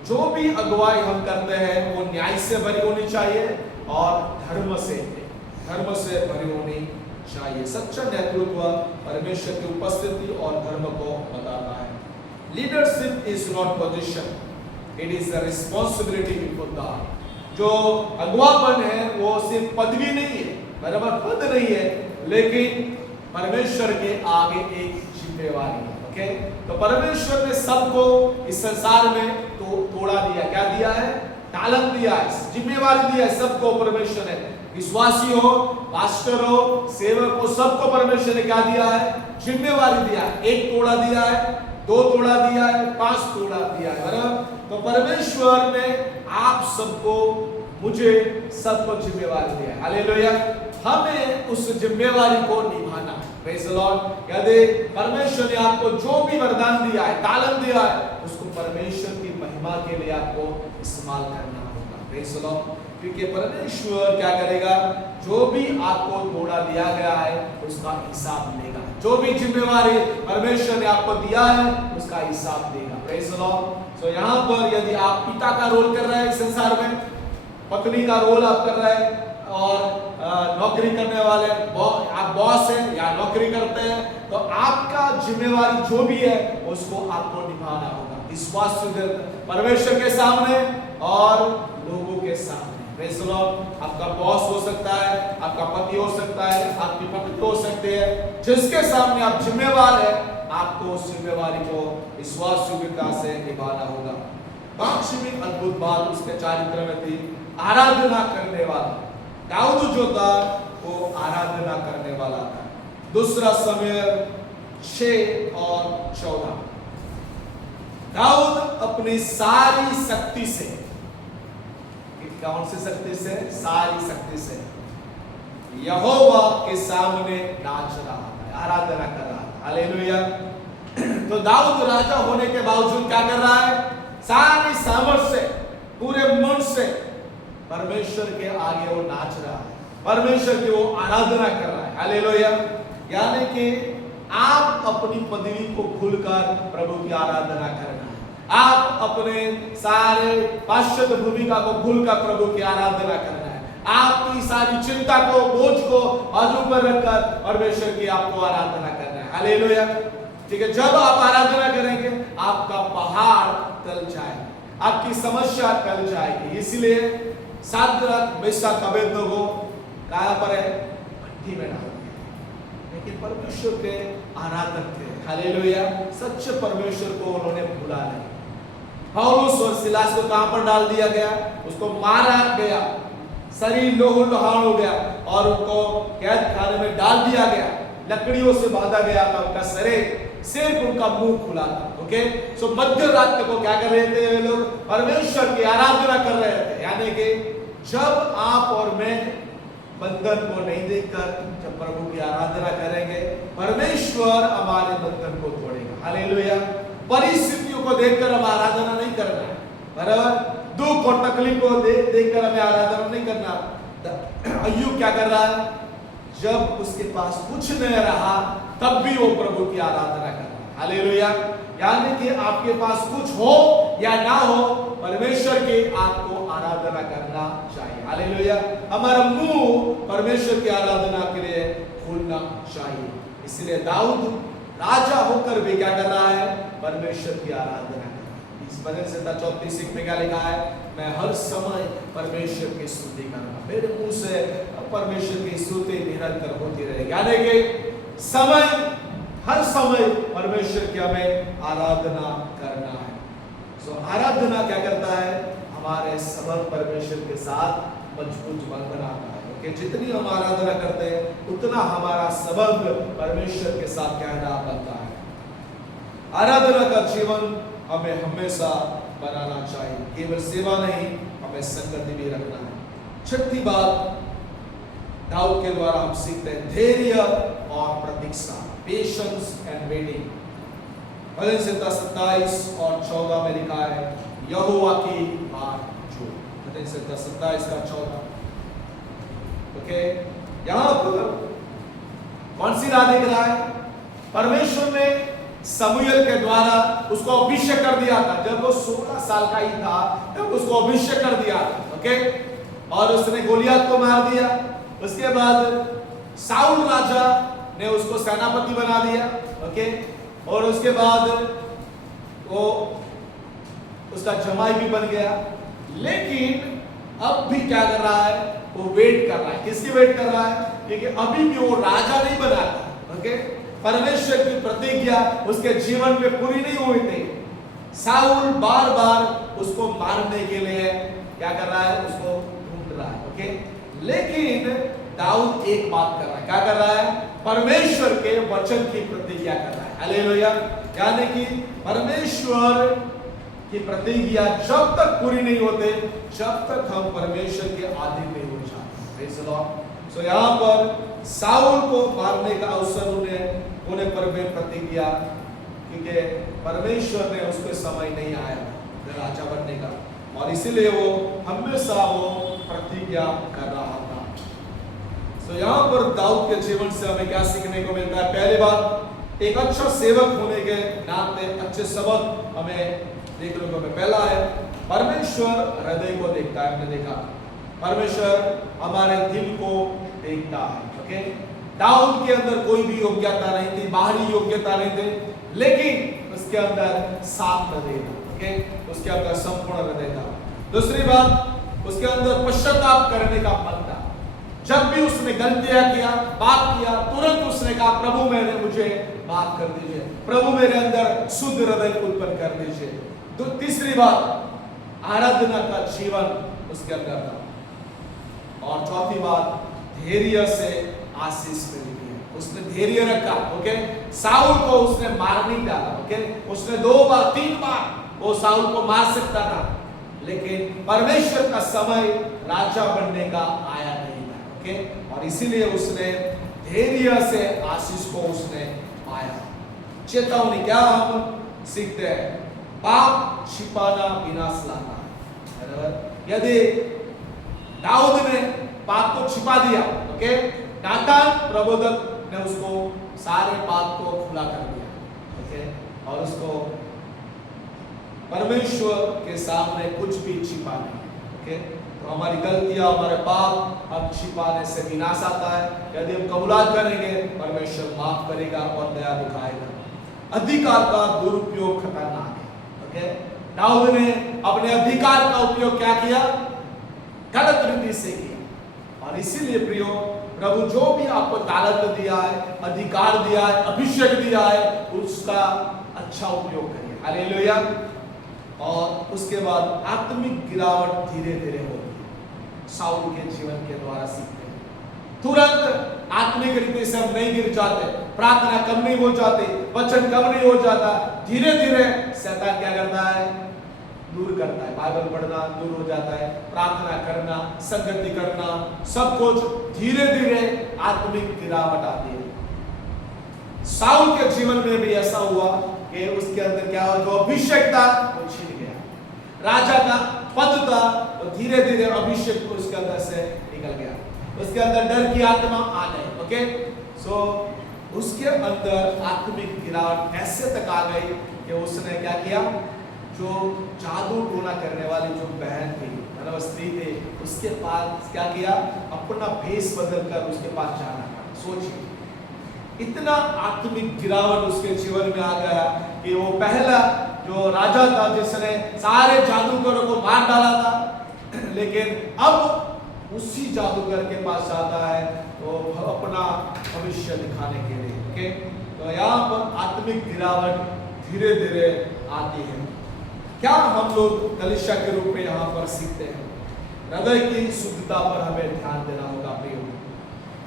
जो भी अगुवाई हम करते हैं वो न्याय से भरी होनी चाहिए और धर्म से भरी होनी चाहिए। सच्चा नेतृत्व परमेश्वर की उपस्थिति और धर्म को बताता है। Leadership is not position, it is the responsibility before God. जो अगुवापन है वो सिर्फ पदवी नहीं है, बराबर पद नहीं है, लेकिन परमेश्वर के आगे एक जिम्मेवारी है। ओके, तो परमेश्वर ने सबको इस संसार में तो तोड़ा दिया, क्या दिया है? तालन दिया है, जिम्मेवारी दिया है सबको। परमेश्वर ने, विश्वासी हो, पास्टर हो, सेवक हो, सबको परमेश्वर ने क्या दिया है? जिम्मेवारी दिया है। एक तोड़ा दिया है, 2 तोड़ा दिया है, 5 तोड़ा दिया है, बराबर। तो परमेश्वर ने आप सबको, मुझे सबको जिम्मेवारी दिया है। हालेलुया। हमें उस जिम्मेवारी को निभाना है। Praise the Lord. यदि परमेश्वर ने आपको जो भी वरदान दिया है, तालन दिया है, उसको परमेश्वर की महिमा के लिए आपको इस्तेमाल करना होगा। Praise the Lord. क्योंकि परमेश्वर क्या करेगा? जो भी आपको तोड़ा दिया गया है उसका हिसाब लेगा। जो भी जिम्मेवारी परमेश्वर ने आपको दिया है उसका हिसाब देगा। Praise the Lord. सो यहाँ पर यदि आप पिता का रोल कर रहे हैं इस संसार में, पत्नी का रोल आप कर रहे हैं, और नौकरी करने वाले आप बॉस हैं या नौकरी करते हैं, तो आपका जिम्मेवारी जो भी है उसको आपको निभाना होगा, विश्वास परमेश्वर के सामने और लोगों के सामने। Praise the Lord. आपका बॉस हो सकता है, आपका पति हो सकता है, आपकी पत्नी हो सकते हैं, जिसके सामने आप जिम्मेवार है, आपको उस जिम्मेवारी को विश्वास योग्यता से निभाना होगा। पांचवी अद्भुत बात उसके चारित्र में थी, आराधना करने वाला। दाऊद जो था वो आराधना करने वाला था। दूसरा समय 6 और 14। दाऊद अपनी सारी शक्ति से, कौन सी शक्ति से? सारी शक्ति से यहोवा के सामने नाच रहा है, आराधना कर रहा है। हालेलुया। तो दाऊद राजा होने के बावजूद क्या कर रहा है? सारी सामर्थ्य से, पूरे मन से परमेश्वर के आगे वो नाच रहा है, परमेश्वर की वो आराधना कर रहा है। हालेलुया। यानी कि आप अपनी पदवी को भूलकर प्रभु की आराधना करना है। आप अपने सारे पाश्चात्य भूमिका को भूलकर प्रभु की आराधना करना है। आपकी सारी चिंता को, बोझ को बाजू पर रखकर परमेश्वर की आपको आराधना करना है। हालेलुया। ठीक है, जब आप आराधना करेंगे आपका पहाड़ टल जाएगा, आपकी समस्या टल जाएगी। इसलिए सादरक, मेशक, अबेदनगो कहां पर है? भट्ठी में डाल दिया, लेकिन परमेश्वर के आराधक थे। हालेलुया। सच्चे परमेश्वर को उन्होंने भूला नहीं। पौलुस और सिलास को कहां पर डाल दिया गया? उसको मारा गया, शरीर लोहूलुहान हो गया और उनको कैद खाने में डाल दिया गया, लकड़ियों से बांधा गया था उनका शरीर, सिर्फ उनका मुंह खुला था। ओके, सो मध्य रात्रि को क्या कर रहे थे वे लोग? परमेश्वर की आराधना कर रहे थे। यानी कि जब आप और मैं बंधन को नहीं देखकर जब प्रभु की आराधना करेंगे, परमेश्वर हमारे बंधन को तोड़ेगा। हालेलुया। परिस्थितियों को देखकर हम आराधना नहीं करना है, बराबर। दुख और तकलीफ को देखकर हमें आराधना नहीं करना। अय्यूब क्या कर रहा है? जब उसके पास कुछ नहीं रहा तब भी वो प्रभु की आराधना कर रहा है। हालेलुया। यानी कि आपके पास कुछ हो या ना हो, परमेश्वर की आपको आराधना करना चाहिए। हालेलुया। हमारा मुंह परमेश्वर की आराधना के लिए खुलना चाहिए। इसलिए दाऊद राजा होकर भी क्या कर रहा है? परमेश्वर की आराधना कर रहा है। इस वजह से 34 में क्या लिखा है? मैं हर समय परमेश्वर की स्तुति करूंगा, मेरे मुंह से परमेश्वर की स्तुति निरंतर होती रहेगी। यानी कि समय, हर समय परमेश्वर की हमें आराधना करना है। सो आराधना क्या करता है? हमारे संबंध परमेश्वर के साथ मजबूत बनाता है। ओके, जितनी हम आराधना करते हैं उतना हमारा संबंध परमेश्वर के साथ गहरा बनता है। आराधना का जीवन हमें हमेशा बनाना चाहिए, केवल सेवा नहीं, हमें संगति भी रखना है। छठी बात दाऊद के द्वारा हम सीखते हैं धैर्य और प्रतीक्षा, पेशेंस एंड वेटिंग। भजन संहिता 27 और 14 में लिखा है, यहोवा की बात जो। 27 का 14। ओके, यहां पर कौन सी राह दिख रहा है? परमेश्वर ने समूएल के द्वारा उसको अभिषेक कर दिया था। जब वो 16 साल का ही था तब उसको अभिषेक कर दिया। ओके, और उसने गोलियत को मार दिया। उसके बाद साउल राजा ने उसको सेनापति बना दिया। ओके, और उसके बाद वो उसका जमाई भी बन गया। लेकिन अब भी क्या कर रहा है? वो वेट कर रहा है। किसकी वेट कर रहा है? क्योंकि अभी भी वो राजा नहीं बना था। ओके, परमेश्वर की प्रतिज्ञा उसके जीवन में पूरी नहीं हुई थी। साउल बार बार उसको मारने के लिए क्या कर रहा है? उसको ढूंढ रहा है। ओके, लेकिन दाऊद एक बात कर रहा है। क्या कर रहा है? परमेश्वर के वचन की प्रतिज्ञा कर रहा है। हालेलुया। यानी कि परमेश्वर की प्रतिज्ञा जब तक पूरी नहीं होते, जब तक हम परमेश्वर के अधीन नहीं हो जाते। Praise the Lord. सो यहाँ पर साउल को मारने का अवसर उन्हें प्रतिज्ञा, क्योंकि परमेश्वर ने उसके समय नहीं आया राजा बनने का, और इसीलिए वो हमेशा वो प्रतिज्ञा कर रहा था। तो यहाँ पर दाऊद के जीवन से हमें क्या सीखने को मिलता है? पहली बात, एक अच्छा सेवक होने के नाते अच्छे सबक हमें देखने को मिलता है। पहला है, परमेश्वर हृदय को देखता है। हमने देखा परमेश्वर हमारे दिल को देखता है। ओके, दाऊद के अंदर कोई भी योग्यता नहीं थी, बाहरी योग्यता नहीं थी, लेकिन उसके अंदर साफ हृदय था। ओके, उसके अंदर संपूर्ण हृदय था। दूसरी बात, उसके अंदर पश्चाताप करने का मन था। जब भी उसने गलतियां किया, पाप किया, तुरंत उसने कहा, प्रभु मैंने मुझे माफ कर दीजिए, प्रभु मेरे अंदर शुद्ध हृदय उत्पन्न कर दीजिए। तो तीसरी बात, आराधना का जीवन उसके अंदर था। और चौथी बात, धैर्य से आशीष मिलती है। उसने धैर्य रखा। ओके, साउल को उसने मार नहीं डाला। ओके, उसने 2 बार 3 बार वो साउल को मार सकता था, लेकिन परमेश्वर का समय राजा बनने का आया नहीं था। ओके, और इसीलिए उसने धैर्य से आशीष को उसने पाया। चेतावनी क्या हम सीखते हैं? पाप छिपाना विनाश लाता है। यदि दाऊद ने पाप को छिपा दिया, ओके, नातान प्रबोधक ने उसको सारे पाप को खुला कर दिया। ओके, और उसको परमेश्वर के सामने कुछ भी छिपा नहीं। ओके, तो हमारी गलतियां, हमारे पाप हम छिपाने से विनाश आता है। यदि हम कबूलात करेंगे, परमेश्वर माफ करेगा और दया दिखाएगा। अधिकार का दुरुपयोग खतरनाक है। ओके, दाऊद ने अपने अधिकार का उपयोग क्या किया? गलत रीति से किया। और इसीलिए प्रियो, प्रभु जो भी आपको ताकत दिया है, अधिकार दिया है, अभिषेक दिया है, उसका अच्छा उपयोग करिए। हालेलुया। और उसके बाद आत्मिक गिरावट धीरे धीरे होती है। साउल के जीवन के द्वारा सीखते हैं। तुरंत आत्मिक रीति से हम नहीं गिर जाते, प्रार्थना कम नहीं हो जाती, वचन कम नहीं हो जाता। धीरे धीरे शैतान क्या करता है? दूर करता है। बाइबल पढ़ना दूर हो जाता है, प्रार्थना करना, संगति करना, सब कुछ धीरे धीरे आत्मिक गिरावट आती है। साउल के जीवन में भी ऐसा हुआ कि उसके अंदर क्या हुआ? जो अभिषेक था वो छिन गया। राजा का पद था, और धीरे धीरे अभिषेक को उसके अंदर से निकल गया। उसके अंदर डर की आत्मा आ गई। ओके, सो उसके अंदर आत्मिक गिरावट ऐसे तक आ गई कि उसने क्या किया? जो जादू टोना करने वाली जो बहन थी, मतलब स्त्री थी, उसके पास क्या किया? अपना भेष बदलकर उसके पास जाना। सोचिए, इतना आत्मिक गिरावट उसके जीवन में आ गया कि वो पहला जो राजा था जिसने सारे जादूगरों को मार डाला था, लेकिन अब उसी जादूगर के पास जाता है तो अपना भविष्य दिखाने के लिए। ओके, तो यहाँ पर आत्मिक गिरावट धीरे धीरे आती है। क्या हम लोग कलीसिया के रूप में यहाँ पर सीखते हैं? हृदय की शुद्धता पर हमें ध्यान देना होगा प्रियो।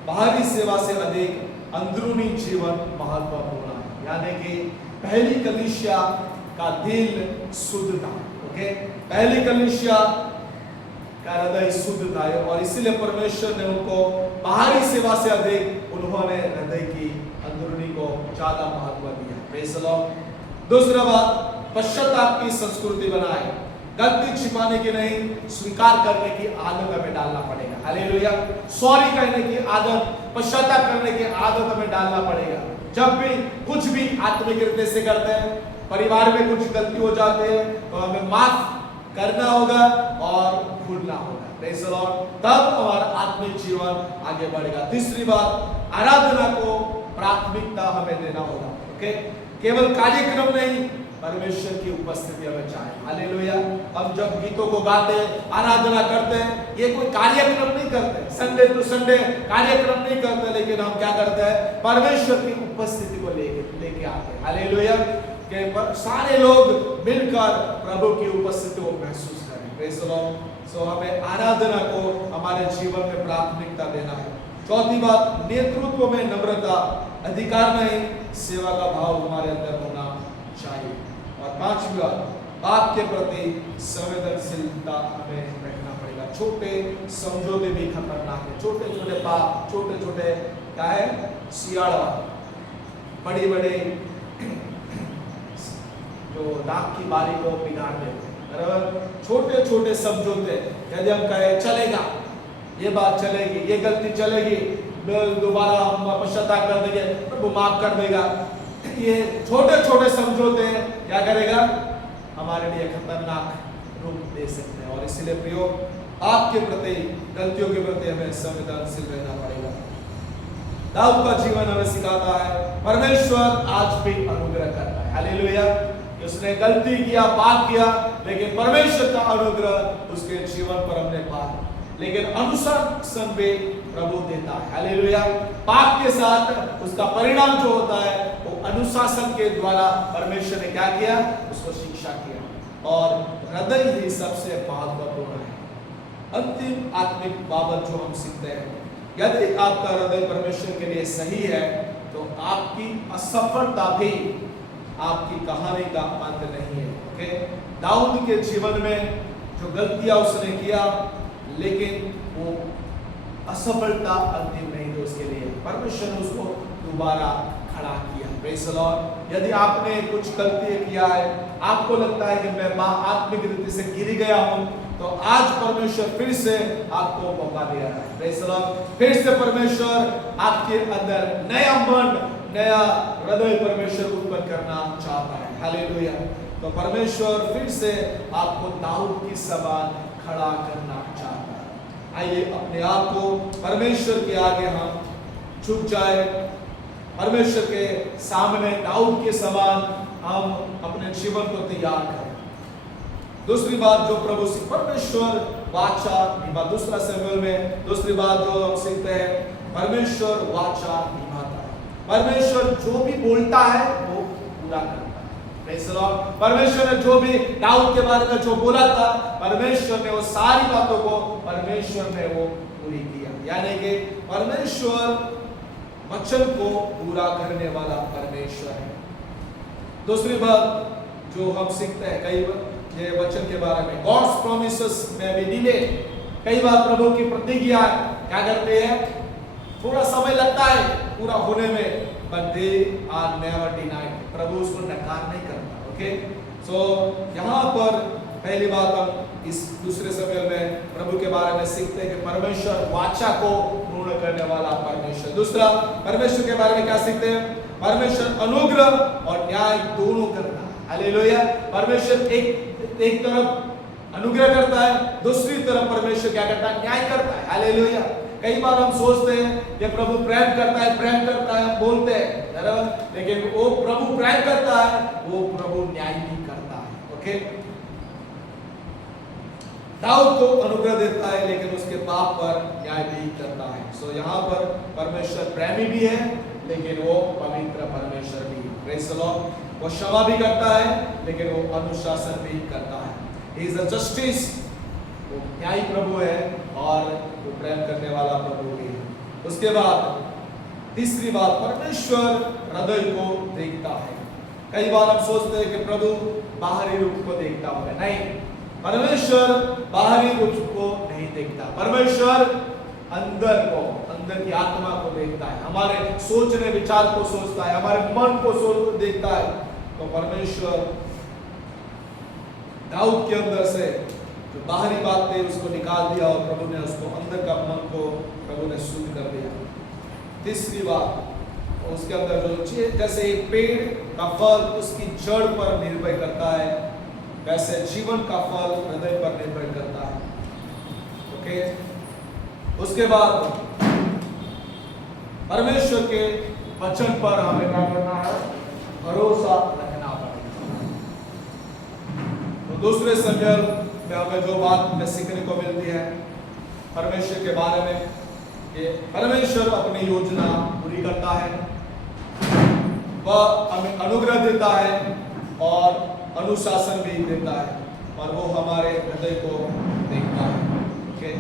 बाहरी सेवा से अधिक अंदरूनी जीवन महत्वपूर्ण है। यानी कि पहली कलीसिया का दिल शुद्ध था। ओके, पहली कलीसिया का हृदय शुद्ध था, और इसीलिए परमेश्वर ने उनको बाहरी सेवा से अधिक उन्होंने हृदय की अंदरूनी को ज्यादा महत्व दिया। Praise the Lord. दूसरा बात, पश्चाताप की संस्कृति बनाए। गलती छिपाने की नहीं, स्वीकार करने की आदत हमें डालना पड़ेगा। हालेलुया। सॉरी कहने की आदत, पश्चाताप करने की आदत हमें डालना पड़ेगा। जब भी कुछ भी आत्मिक रीति से करते हैं, परिवार में कुछ गलती हो जाते हैं, तो हमें माफ करना होगा और भूलना होगा। Praise the Lord. तब हमारा आत्मिक जीवन आगे बढ़ेगा। तीसरी बात, आराधना को प्राथमिकता हमें देना होगा। ओके, केवल कार्यक्रम नहीं, परमेश्वर की उपस्थिति हमें चाहिए। हालेलुया। हम जब गीतों को गाते, आराधना करते हैं, ये कोई कार्यक्रम नहीं करते, संडे टू संडे कार्यक्रम नहीं करते, लेकिन हम क्या करते हैं, परमेश्वर की उपस्थिति को लेके आते हैं। हालेलुया। कि सारे लोग मिलकर प्रभु की उपस्थिति को महसूस करें। Praise the Lord. सो हमें आराधना को हमारे जीवन में प्राथमिकता देना है। चौथी बात, नेतृत्व में नम्रता, अधिकार नहीं, सेवा का भाव हमारे अंदर होना चाहिए। और पांचवी बात, पाप के प्रति संवेदनशीलता हमें रखना पड़ेगा। छोटे समझौते भी खतरनाक है। छोटे छोटे पाप, छोटे छोटे क्या है, सियाड़ा, बड़ी बड़ी जो नाक की बारी को बिगाड़ देते हैं। छोटे छोटे समझौते, यदि हम कहें चलेगा, ये बात चलेगी, ये गलती चलेगी, दोबारा हम पश्चाताप कर देंगे, प्रभु माफ कर देगा, ये छोटे छोटे समझौते क्या करेगा, हमारे लिए खतरनाक रूप दे सकते हैं। और इसलिए प्रियो, आपके प्रति, गलतियों के प्रति हमें संवेदनशील रहना पड़ेगा। दाऊद का जीवन हमें सिखाता है, परमेश्वर आज भी अनुग्रह करता है। हालेलुया। उसने गलती किया, पाप किया, लेकिन परमेश्वर का अनुग्रह उसके जीवन पर हमने पाया। लेकिन अनुशासन भी प्रभु देता है। हालेलुया। पाप के साथ उसका परिणाम जो होता है, वो अनुशासन के द्वारा परमेश्वर ने क्या किया, उसको शिक्षा किया। और हृदय ही सबसे महत्वपूर्ण है। अंतिम आत्मिक बाबत जो हम सीखते हैं, यदि आपका हृदय परमेश्वर के लिए सही है, तो आपकी असफलता भी आपकी कहानी का अंत नहीं है। ओके, दाऊद के जीवन में जो गलतियां उसने किया, लेकिन वो असफलता अंतिम नहीं थी उसके लिए, परमेश्वर ने उसको दोबारा खड़ा किया। Praise the Lord. यदि आपने कुछ गलती किया है, आपको लगता है कि मैं आत्मिक रीति से गिर गया हूं, तो आज परमेश्वर फिर से आपको मौका दे रहा है। Praise the Lord. फिर से परमेश्वर आपके अंदर नया मन, नया हृदय परमेश्वर उत्पन्न करना चाहता है। हालेलुया। तो परमेश्वर फिर से आपको दाऊद की समान खड़ा करना चाहता है। आइए अपने आप को परमेश्वर के आगे हम झुक जाए, परमेश्वर के सामने दाऊद के समान हम अपने जीवन को तैयार करें। दूसरी बात जो प्रभु से परमेश्वर वाचा निभा, दूसरा शमूएल में दूसरी बात जो हम सीखते हैं, परमेश्वर वाचा निभाता है। परमेश्वर जो भी बोलता है वो पूरा करता है। Praise the Lord. परमेश्वर ने जो भी दाऊद के बारे में जो बोला था, परमेश्वर ने वो सारी बातों को परमेश्वर ने वो पूरी किया। यानी कि परमेश्वर वचन को पूरा करने वाला परमेश्वर है। दूसरी बात जो हम सीखते हैं, कई बार ये वचन के बारे में, गॉड्स प्रॉमिसेस में भी डिले, कई बार प्रभु की प्रतिज्ञा क्या करते हैं, थोड़ा समय लगता है पूरा होने में, but they are never denied। प्रभु उसको नकार नहीं करता। ओके, सो यहाँ पर पहली बात हम इस दूसरे शमूएल में प्रभु के बारे में सीखते हैं कि परमेश्वर वाचा को पूर्ण करने वाला परमेश्वर। दूसरा, परमेश्वर के बारे में क्या सीखते हैं, परमेश्वर अनुग्रह और न्याय दोनों करता है। हालेलुया। परमेश्वर एक तरफ अनुग्रह करता है, दूसरी तरफ परमेश्वर क्या करता है, न्याय करता है। हालेलुया। कई बार हम सोचते हैं कि प्रभु प्रेम करता है, हम बोलते हैं, लेकिन वो प्रभु प्रेम करता है, वो प्रभु न्याय भी करता है। ओके, दाऊद को अनुग्रह देता है, लेकिन उसके पाप पर न्याय भी करता है। सो यहाँ पर परमेश्वर प्रेमी भी है, लेकिन वो पवित्र परमेश्वर भी है। Praise the Lord. वो क्षमा भी करता है, लेकिन वो अनुशासन भी करता है। ही इज अ जस्टिस, वो न्यायी प्रभु है और वो प्रेम करने वाला प्रभु भी है। उसके बाद तीसरी बात, परमेश्वर हृदय को देखता है। कई बार हम सोचते हैं कि प्रभु बाहरी रूप को देखता होगा, नहीं, परमेश्वर बाहरी रूप को नहीं देखता। परमेश्वर अंदर को, अंदर की आत्मा को देखता है, हमारे सोचने विचार को सोचता है, हमारे मन को देखता है। तो परमेश्वर दाऊद के अंदर से जो बाहरी बात थी उसको निकाल दिया और प्रभु ने उसको अंदर का मन को प्रभु ने शुद्ध कर दिया। तीसरी बात, उसके अंदर जो चीज, जैसे एक पेड़ का फल उसकी जड़ पर निर्भर करता है, वैसे जीवन का फल हृदय पर निर्भर करता है। ओके, उसके बाद परमेश्वर के वचन पर हमें क्या करना है? भरोसा रखना पड़ेगा। तो दूसरे शमूएल में हमें जो बात हमें सीखने को मिलती है परमेश्वर के बारे में, ये परमेश्वर अपनी योजना पूरी करता है, वह हमें अनुग्रह देता है और अनुशासन भी देता है, और वो हमारे हृदय को देखता है। ओके,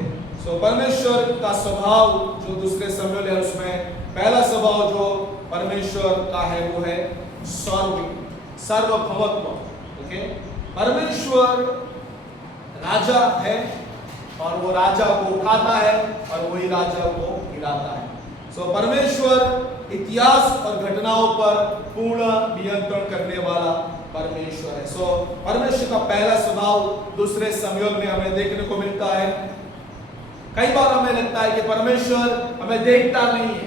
सो परमेश्वर का स्वभाव जो दूसरे शमूएल है उसमें पहला स्वभाव जो परमेश्वर का है वो है सार्वभौमत्व। ओके, परमेश्वर राजा है और वो राजा को उठाता है और वही राजा को गिराता है। सो परमेश्वर इतिहास और घटनाओं पर पूर्ण नियंत्रण करने वाला परमेश्वर है। सो परमेश्वर का पहला स्वभाव दूसरे शमूएल में हमें देखने को मिलता है। कई बार हमें लगता है कि परमेश्वर हमें देखता नहीं है,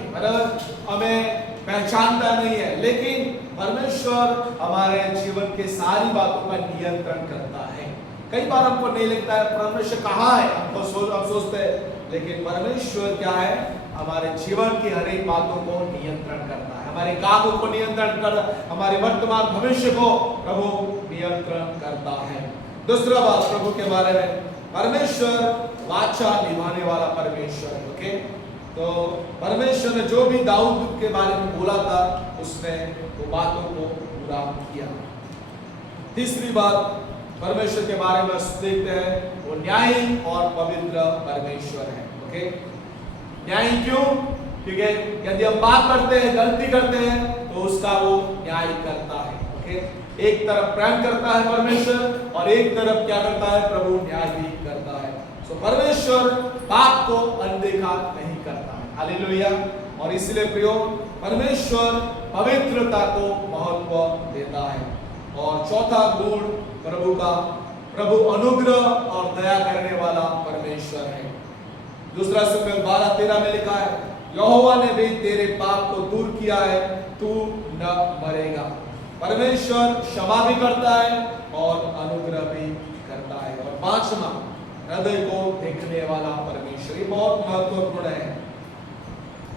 हमें पहचानता नहीं है, लेकिन परमेश्वर हमारे जीवन के सारी बातों का नियंत्रण करता है। कई बार हमको नहीं लगता है परमेश्वर कहाँ है, हम सोचते हैं, लेकिन परमेश्वर क्या है? हमारे जीवन की हर एक बातों को नियंत्रण करता है, हमारे कामों को नियंत्रण कर, हमारे वर्तमान भविष्य को प्रभु नियंत्रण करता है। दूसरा बात प्रभु के बारे में, परमेश्वर वाचा निभाने वाला परमेश्वर है। ओके, तो परमेश्वर ने जो भी दाऊद के बारे में बोला था उसने वो बातों को पूरा किया। तीसरी बात परमेश्वर के बारे में देखते हैं, वो न्यायी और पवित्र परमेश्वर है। ओके, न्यायी क्यों? क्योंकि यदि हम पाप करते हैं, गलती करते हैं, तो उसका वो न्याय करता है। ओके, एक तरफ प्रेम करता है परमेश्वर और एक तरफ क्या करता है? प्रभु न्याय भी करता है। सो परमेश्वर पाप को अनदेखा नहीं करता है। हालेलुया। और इसलिए प्रियो, परमेश्वर पवित्रता को महत्व देता है। और चौथा गुण प्रभु का, प्रभु अनुग्रह और दया करने वाला परमेश्वर है। दूसरा शमूएल 12:13 में लिखा है, यहोवा ने भी तेरे पाप को दूर किया है, तू न मरेगा। परमेश्वर क्षमा भी करता है और अनुग्रह भी करता है। और पांचवा, हृदय को देखने वाला परमेश्वर, ये बहुत महत्वपूर्ण है।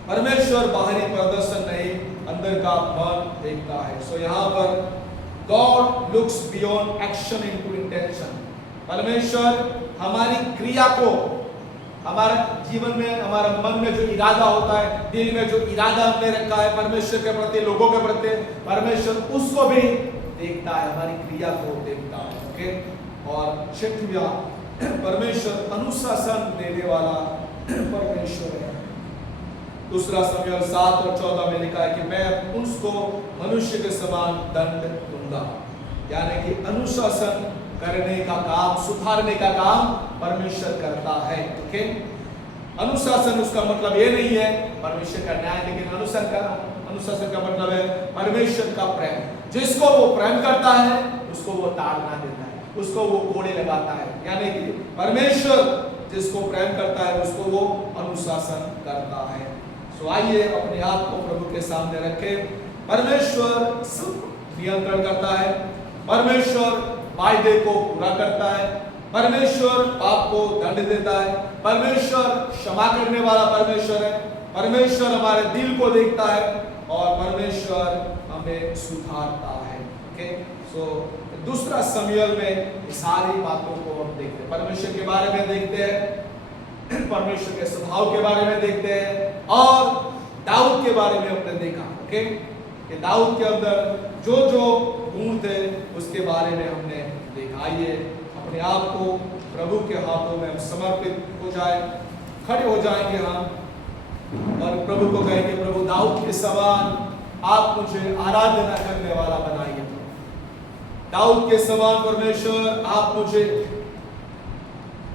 परमेश्वर बाहरी प्रदर्शन नहीं, अंदर का मन देखता है। सो यहाँ पर God looks beyond action into intention। परमेश्वर हमारी क्रिया को, हमारे जीवन में, हमारे मन में जो इरादा होता है, दिल में जो इरादा हमने रखा है परमेश्वर के प्रति, लोगों के प्रति, परमेश्वर उसको भी देखता है, हमारी क्रिया को देखता है। ओके, और छठवां, परमेश्वर अनुशासन देने वाला परमेश्वर है। दूसरा शमूएल 7 और 14 में लिखा है कि मैं उसको मनुष्य के समान दंड दूंगा। यानी कि अनुशासन करने का काम, सुधारने का काम परमेश्वर करता है। ओके, अनुशासन उसका मतलब ये नहीं है परमेश्वर का न्याय, लेकिन अनुशासन का मतलब है परमेश्वर का प्रेम। जिसको वो प्रेम करता है उसको वो ताड़ना देता है, उसको वो कोड़े लगाता है। यानी कि परमेश्वर जिसको प्रेम करता है उसको वो अनुशासन करता है। सो आइए अपने आप को प्रभु के सामने रखें। परमेश्वर सब नियंत्रण करता है, परमेश्वर वायदे को पूरा करता है, परमेश्वर पाप को दंड देता है, परमेश्वर क्षमा करने वाला परमेश्वर है, परमेश्वर हमारे दिल को देखता है और परमेश्वर हमें सुधारता है। ओके, सो दूसरा शमूएल में सारी बातों को हम देखते हैं, परमेश्वर के बारे में देखते हैं, परमेश्वर के स्वभाव के बारे में देखते हैं, और दाऊद के बारे में हमने देखा। ओके, कि दाऊद के अंदर जो जो गुण थे उसके बारे में हमने देखा। आइए अपने आप को प्रभु के हाथों में हम समर्पित हो जाए, खड़े हो जाएंगे हम और प्रभु को कहेंगे, प्रभु दाऊद के समान आप मुझे आराधना करने वाला बनाइए। दाऊद के समान परमेश्वर आप मुझे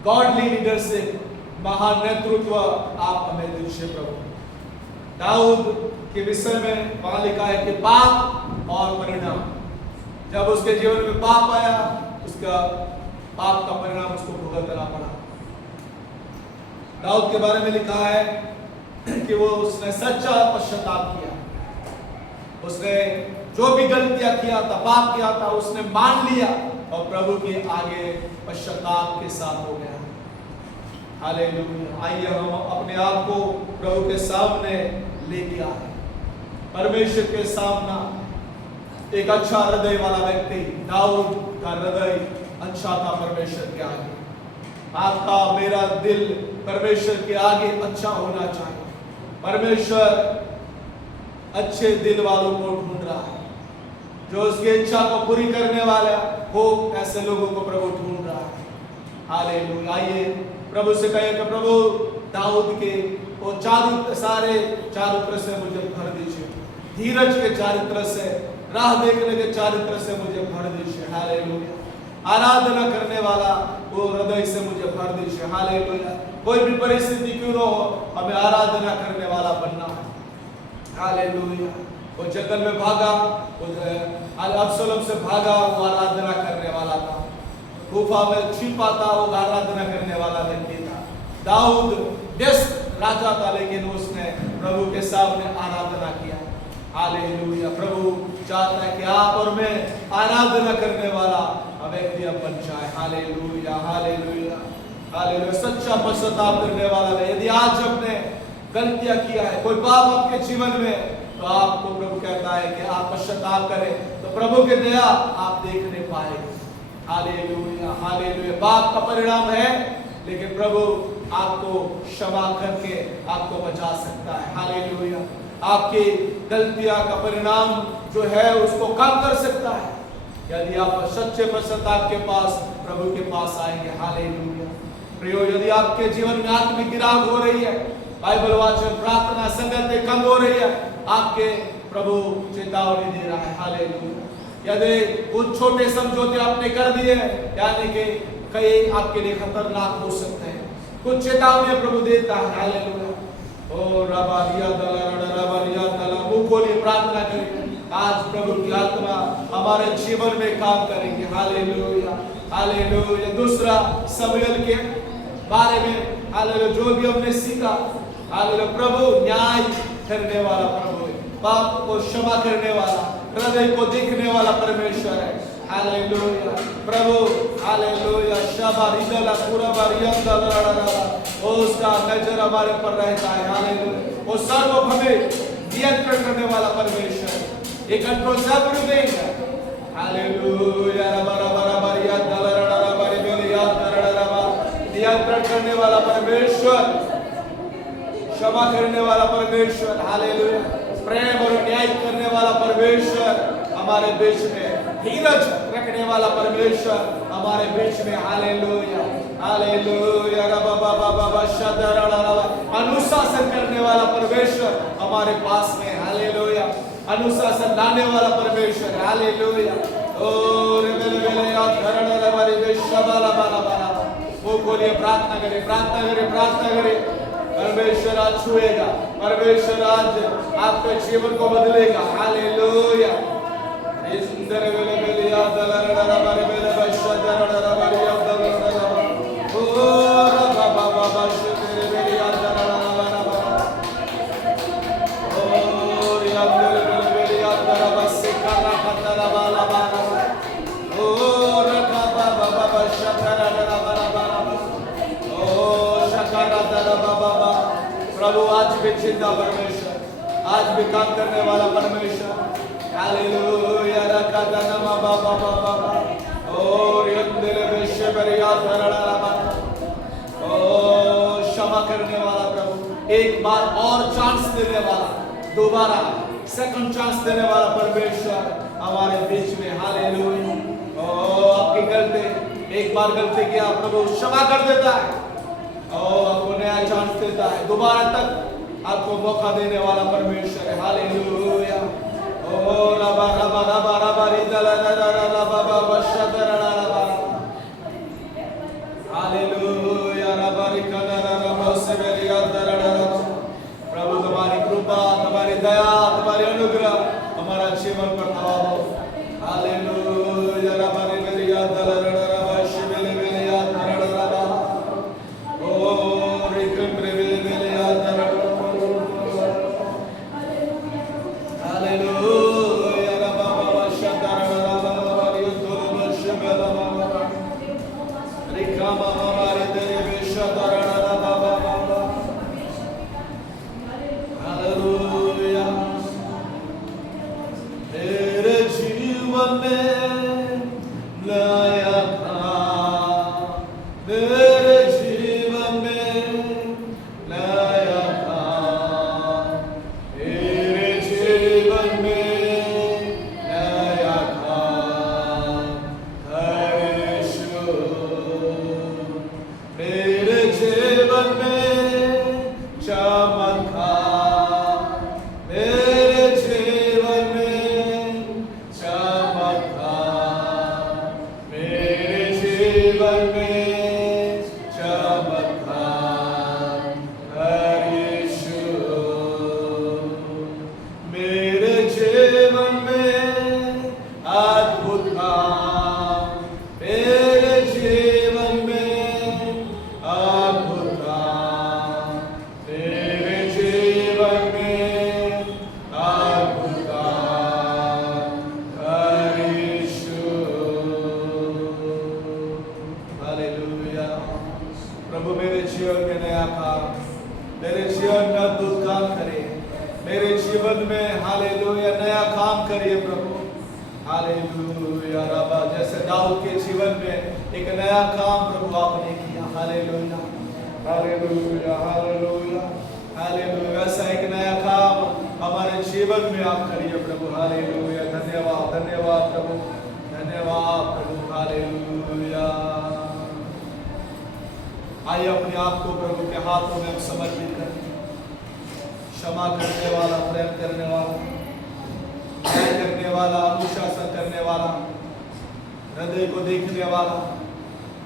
गॉडली लीडरशिप, महान नेतृत्व आप हमें दीजिए प्रभु। दाऊद के विषय में वहां लिखा है कि पाप और परिणाम, जब उसके जीवन में पाप आया, उसका पाप का परिणाम उसको भुगतना पड़ा। दाऊद के बारे में लिखा है कि उसने सच्चा पश्चाताप किया, उसने जो भी गलतियां किया था, पाप किया था, उसने मान लिया और प्रभु के आगे पश्चाताप के साथ हो गया। हालेलुया। आइए हम अपने आप को प्रभु के सामने लेके आए, परमेश्वर के सामना। एक अच्छा हृदय वाला व्यक्ति, दाऊद का हृदय अच्छा था परमेश्वर के आगे। आपका मेरा दिल परमेश्वर के आगे अच्छा होना चाहिए। परमेश्वर अच्छे दिल वालों को ढूंढ रहा है, जो उसकी इच्छा को पूरी करने वाला हो, ऐसे लोगों को प्रभु ढूंढ रहा है। हालेलुया। आइए प्रभु से कहें कि प्रभु दाऊद के वो सारे चारित्र से मुझे भर दीजिए, धीरज के चारित्र से, राह देखने के चारित्र से मुझे भर दीजिए। हालेलुया। आराधना करने वाला वो हृदय से मुझे भर दीजिए। हालेलुया। कोई भी परिस्थिति क्यों न हो, हमें आराधना करने वाला बनना है। हालेलुया। वो जंगल में भागा, अब्सलोम से भागा, वो आराधना करने वाला था। गुफा में छिपा था, वो आराधना करने वाला व्यक्ति था। दाऊद व्यस्त राजा था, लेकिन उसने प्रभु के सामने आराधना किया। हालेलुया। प्रभु चाहता है कि आप और मैं आराधना करने वाला व्यक्ति अब बन जाए। हालेलुया। हालेलुया। हालेलुया। सच्चा पश्चाताप करने वाला है। यदि आज आपने गलतियां किया है, कोई पाप आपके जीवन में, तो आपको प्रभु कहता है कि आप पश्चाताप करें, तो प्रभु के दया आप देखने पाएंगे। हालेलुया। हालेलुया। पाप का परिणाम है, लेकिन प्रभु आपको क्षमा करके आपको बचा सकता है। हालेलुया। आपकी गलतियां का परिणाम जो है उसको कम कर सकता है, यदि आप सच्चे पश्चाताप के पास, प्रभु के पास आएंगे। हालेलुया। प्रियो, यदि आपके जीवन में आत्मिक गिरावट हो रही है, बाइबल वाचन, प्रार्थना, संगतें कम हो रही है, आपके प्रभु चेतावनी दे रहा है। हालेलुया। यदि कुछ छोटे समझौते आपने कर दिए, यानी कि कई आपके लिए खतरनाक हो सकते हैं, कुछ चेतावनी प्रभु देता है। हालेलुया। ओ रबारिया दला रबारिया दला, मुंह खोलिए, प्रार्थना करें। आज प्रभु की आत्मा हमारे जीवन में काम करेंगे। हालेलुया। हालेलुया। दूसरा शमूएल के बारे में, हालेलुया, जो भी हमने सीखा, हालेलुया, प्रभु न्याय करने वाला प्रभु है, पाप को क्षमा करने वाला, हृदय को देखने वाला परमेश्वर है। हालेलुया। प्रभु, हालेलुया, शबारिदला कुरबारियंदला, उसका नजर हमारे पर रहता है। हालेलुया। वो सर्व हमें नियंत्रण करने वाला परमेश्वर है, ये कंट्रोल सब देगा। हालेलुया। नियंत्रण करने वाला परमेश्वर, क्षमा करने वाला परमेश्वर, हालेलुया, प्रेम और न्याय करने वाला परमेश्वर हमारे बीच में, धीरज रखने वाला परमेश्वर हमारे बीच में। हालेलुया। हालेलुया। अनुशासन करने वाला परमेश्वर हमारे पास में। हालेलुया। अनुशासन लाने वाला परमेश्वर। हालेलुया। ओ रे बेले याद करने वाली बेशबाला बाला बाला, वो बोलिए, प्रार्थना करें, प्रार्थना करें, प्रार्थना करें। परमेश्वर आज छुएगा, परमेश्वर आज आपके जीवन को बदलेगा। हालेलुया। इंदर बेले बेले याद दलरडा बारे बेले बशदरडा बारे याद दलरडा, ओ रबा बाबा बश तेरे बेले याद दलरडा बारा, ओ याद बेले बेले याद दलरडा बस करा खतरा बाला बारा, ओ रका बाबा बाबा शतरडा बारा बारा, ओ शकरा दरा बाबा। प्रभु आज भी जिंदा परमेश्वर, आज भी काम करने वाला परमेश्वर। हालेलुया। रखा दनमा बाबा बाबा, और यंदले बेशे बरिया धरड़ा बाबा, ओ क्षमा करने वाला प्रभु, एक बार और चांस देने वाला, दोबारा सेकंड चांस देने वाला परमेश्वर हमारे बीच में। हालेलुया। ओ आपकी गलती, एक बार गलती किया, प्रभु क्षमा कर देता है, और आपको नया चांस देता है, दोबारा तक आपको मौका देने वाला परमेश्वर है। हालेलुया। ओ रबा रबा रबा रबा रिदला रबा रबा शदरा रबा, हालेलुया। रबा रिकना रबा सेबरिया दरा। प्रभु तुम्हारी कृपा, तुम्हारी दया, तुम्हारी अनुग्रह हमारा जीवन पर हो। हालेलुया। रबा रिबरिया दला रबा शिबेले जीवन में चमत्कार, मेरे जीवन में चमत्कार, मेरे जीवन में चमत्कार कर यीशु। मेरे जीवन में अद्भुत काम, मेरे जीवन में अद्भुत काम, मेरे जीवन में अद्भुत काम कर यीशु। हालेलुया। प्रभु मेरे जीवन में नया काम, मेरे जीवन में अद्भुत काम करे, मेरे जीवन में हालेलुया नया काम करिए प्रभु। हालेलुया रबा, जैसे दाऊद के जीवन में एक नया काम प्रभु आपने किया। हालेलुया हालेलुया हालेलुया हालेलुया, ऐसा एक नया काम हमारे जीवन में आप करिए प्रभु। हालेलुया, धन्यवाद धन्यवाद प्रभु, धन्यवाद प्रभु। हालेलुया। आइए अपने आप को प्रभु के हाथों में हम समर्पित करें। क्षमा करने वाला, प्रेम करने वाला, न्याय करने वाला, अनुशासन करने वाला, हृदय को देखने वाला,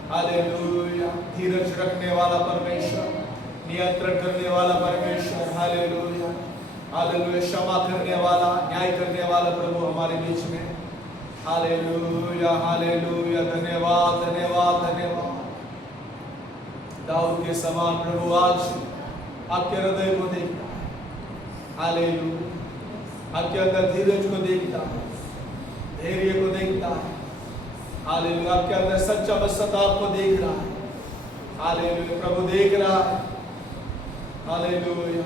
हालेलुया, धीरज रखने वाला परमेश्वर, नियंत्रण करने वाला परमेश्वर। हालेलुया हालेलुया, क्षमा करने वाला, न्याय करने वाला प्रभु हमारे बीच में। हालेलुया हालेलुया, धन्यवाद धन्यवाद धन्यवाद। दाऊद के समान प्रभु आज आपके हृदय को देखता है। हालेलुया, आपके अंदर धीरज को देखता है, धैर्य को देखता है। हालेलुया, आपके अंदर सच्चा पश्चाताप को देख रहा है। हालेलुया, प्रभु देख रहा है। हालेलुया।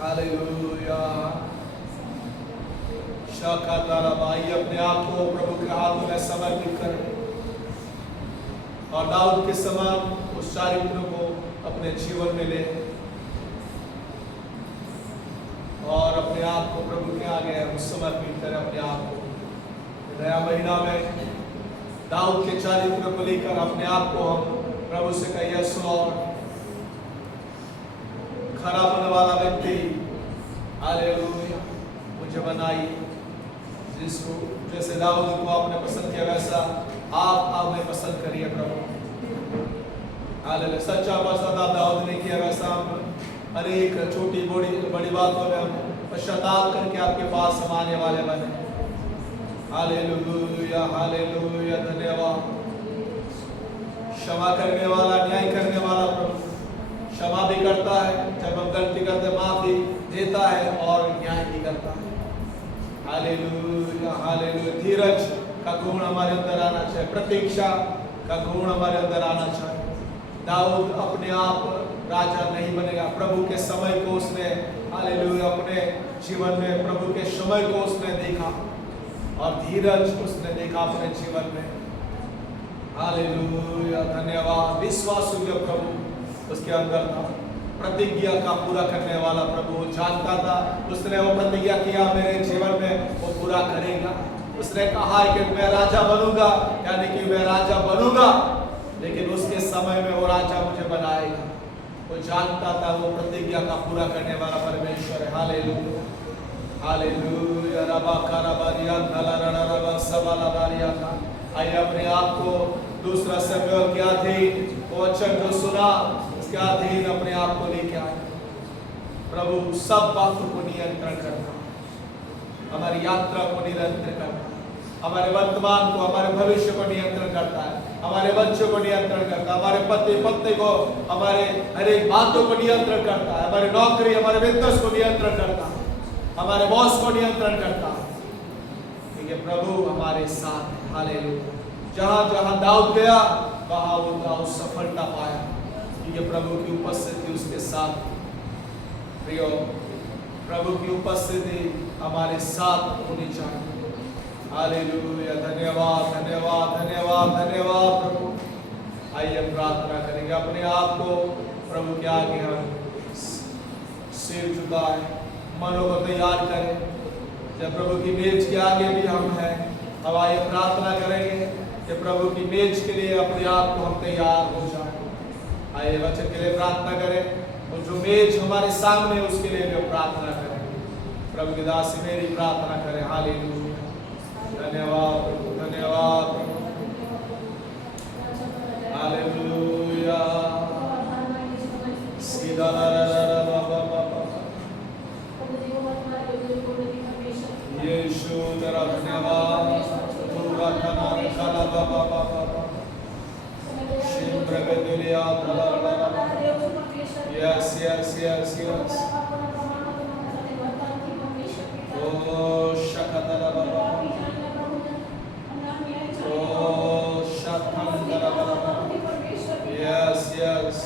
हालेलुया। आइए अपने आप को प्रभु के हाथों में समर्पित करें और दाऊद के समान उस चारित्र को अपने जीवन में ले और अपने आप को प्रभु के आगे हम समर्पित करें। अपने आप को नया महीना में दाऊद के चारित्र को लेकर अपने आप को हम प्रभु से कहिए, यस लॉर्ड। खराब होने वाला व्यक्ति हालेलुया मुझे बनाइए, जिसको जैसे दाऊद को आपने पसंद किया वैसा आप हमें पसंद करिए प्रभु। हालेलुया, सच्चा पश्चाताप दाऊद ने किया वैसा हम अनेक छोटी बड़ी बातों में हम पश्चाताप करके आपके पास हम आने वाले बने। हालेलुया हालेलुया, धन्यवाद। क्षमा करने वाला, न्याय करने वाला प्रभु क्षमा भी करता है, जब हम गलती करते माफी देता है और न्याय भी करता है। हालेलुया हालेलुया, धीरज का गुण हमारे अंदर आना चाहिए, प्रतीक्षा का गुण हमारे अंदर आना चाहिए। दाऊद अपने आप राजा नहीं बनेगा, प्रभु के समय को उसने हालेलुया अपने जीवन में प्रभु के समय को उसने देखा और धीरज उसने देखा अपने जीवन में। हालेलुया, धन्यवाद। विश्वास प्रभु उसके अंदर था, प्रतिज्ञा का पूरा करने वाला प्रभु जानता था, उसने वो प्रतिज्ञा किया मेरे जीवन में वो पूरा करेगा। उसने कहा कि मैं राजा बनूंगा, यानी कि मैं राजा बनूंगा, लेकिन उसके समय में वो राजा मुझे बनाएगा। वो जानता था वो प्रतिज्ञा का पूरा करने वाला परमेश्वर है। हालेलुया हालेलुया, रबा कराबारिया नलरना रबा सबला बारिया था। आइए अपने आप को दूसरा शमूएल के अधीन वो वचन जो सुना उसके अधीन अपने आप को लेके आए। प्रभु सब बातों को नियंत्रण करना, हमारी यात्रा को नियंत्रण करना, हमारे वर्तमान को हमारे भविष्य को नियंत्रण करता है, हमारे बच्चों को नियंत्रण करता है, हमारे पति पत्नी को हमारे हर एक बातों को नियंत्रण करता है, हमारी नौकरी हमारे बिजनेस को नियंत्रण करता है, हमारे बॉस को नियंत्रण करता है। ठीक है, प्रभु हमारे साथ है। हालेलुया, जहां जहां दाऊद गया वहां वो दाऊद सफलता पाया, क्योंकि प्रभु की उपस्थिति उसके साथ। प्रियो, प्रभु की उपस्थिति हमारे साथ होनी चाहिए। हालेलुया, धन्यवाद धन्यवाद धन्यवाद धन्यवाद प्रभु। आइए प्रार्थना करेंगे, अपने आप को प्रभु के आगे हम सिर झुकाएं, मनों को तैयार करें। जब प्रभु की मेज के आगे भी हम हैं, अब आइए प्रार्थना करेंगे कि प्रभु की मेज के लिए अपने आप को हम तैयार हो जाए। आइए वचन के लिए प्रार्थना करें और जो मेज हमारे सामने है उसके लिए भी हम प्रार्थना करें। प्रभु की दासी मेरी प्रार्थना करें। हालेलुया, धन्यवाद प्रभु, धन्यवाद प्रभु, हालेलुया। सीधा यीशु तेरा धन्यवाद। पूरा खाना खाना बाबा बाबा शिंद्र के दुनिया यस यस यस यस ओ शकतला बाबा ओ शतंगला बाबा yes yes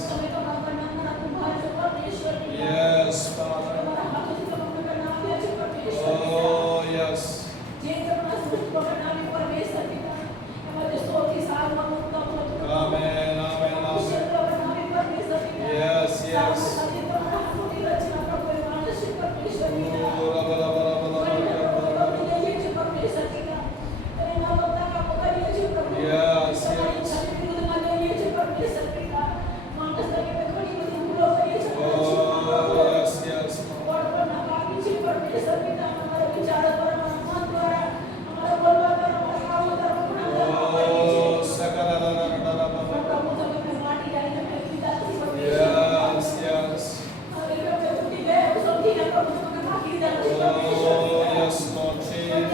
yes oh yes amen amen amen yes yes yes yes oh yes yes oh sakala yes yes oh yes Lord Jesus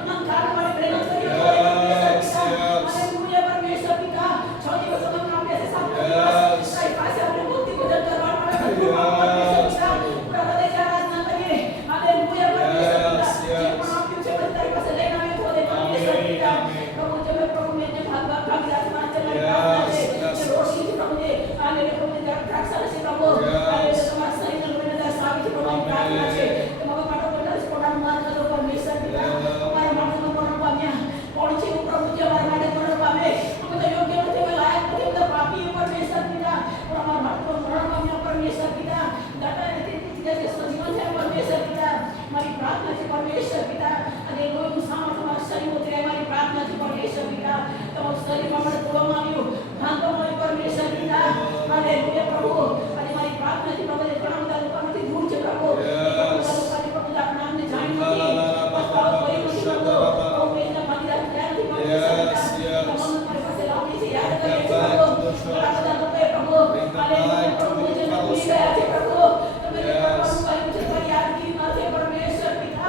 अनंत काल हमारे प्रेरित करिए हालेलुया परमेश्वर पिता छोटी वसंत में आपके साथ साथ पास अपने मुक्ति को जल करवा परमेश्वर पिता पूरा बदले जा आराधना करिए हालेलुया परमेश्वर पिता जीवन आपके उच्च तरीके से लेना में खोले परमेश्वर पिता प्रभु जब प्रभु में जो भाग राजमान चला प्रार्थना से रोशनी की प्रभु ने हालेलुया प्रभु ने रक्षा से प्रभु हालेलुया तुम्हारा शरीर में नजर साबित प्रभु प्रार्थना से तुम्हारा मानो बोला इस कोड़ा मान करो परमेश्वर पिता हमारे मानो को मरण पामिया कौन सी प्रभु जी हमारे माने मरण पावे हम तो योग्य होते हुए लायक होते हुए पापी परमेश्वर पिता और हमारे मानो को मरण पामिया परमेश्वर पिता दाता ने जैसे सजीवन है परमेश्वर पिता हमारी प्रार्थना से परमेश्वर पिता अरे कोई सामर्थ हमारे शरीर होते हैं हमारी प्रार्थना से परमेश्वर पिता तो उस शरीर में हमारे तोड़ मानियो ध्यान तो हमारी परमेश्वर पिता हालेलुया प्रभु अरे हमारी प्रार्थना से प्रभु इतना मदद करती दूर से प्रभु प्रभु का नाम ने जान ली बस आओ कोई मुझे प्रभु और मेरा मंदिर ज्ञान की परमेश्वर पिता हम हमारे पास लाओ से याद करें प्रभु बड़ा बड़ा होते प्रभु हालेलुया प्रभु मुझे भूल गया थे प्रभु तो मेरे प्रभु पर मुझे पर याद की माते परमेश्वर पिता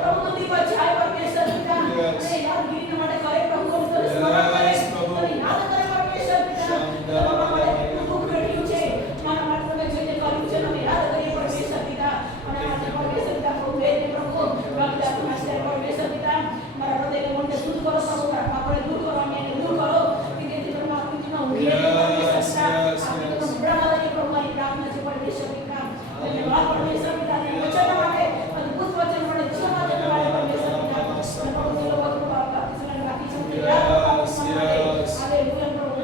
प्रभु मंदिर बचाए परमेश्वर पिता अरे याद गिरी हमारे करे प्रभु को स्मरण करे अरे याद करे परमेश्वर पिता हमारे दुख भेटियो छे मारा मात्र में जे કર્યું છે અમે યાદ કરીએ પરમેશ્વર पिता અને આજે પરમેશ્વર पिता પ્રભુ વેદ પ્રભુ ભક્ત આત્મા પરમેશ્વર पिता મારા હૃદયને મનને શુદ્ધ કરો પ્રભુ આપણે દૂર કરો અમે દૂર કરો કે જેથી પ્રભુ આપણી જીવનમાં ઉભી પ્રભુ મારી પ્રાર્થના છે પરમેશ્વર पिता धन्यवाद परमेश्वर पिता ने वचन માટે અદ્ભુત વચન મળે જીવન માટે તમારે પરમેશ્વર पिता પ્રભુ જે લોકો બાપા કિસને બાકી છે હાલેલુયા પ્રભુ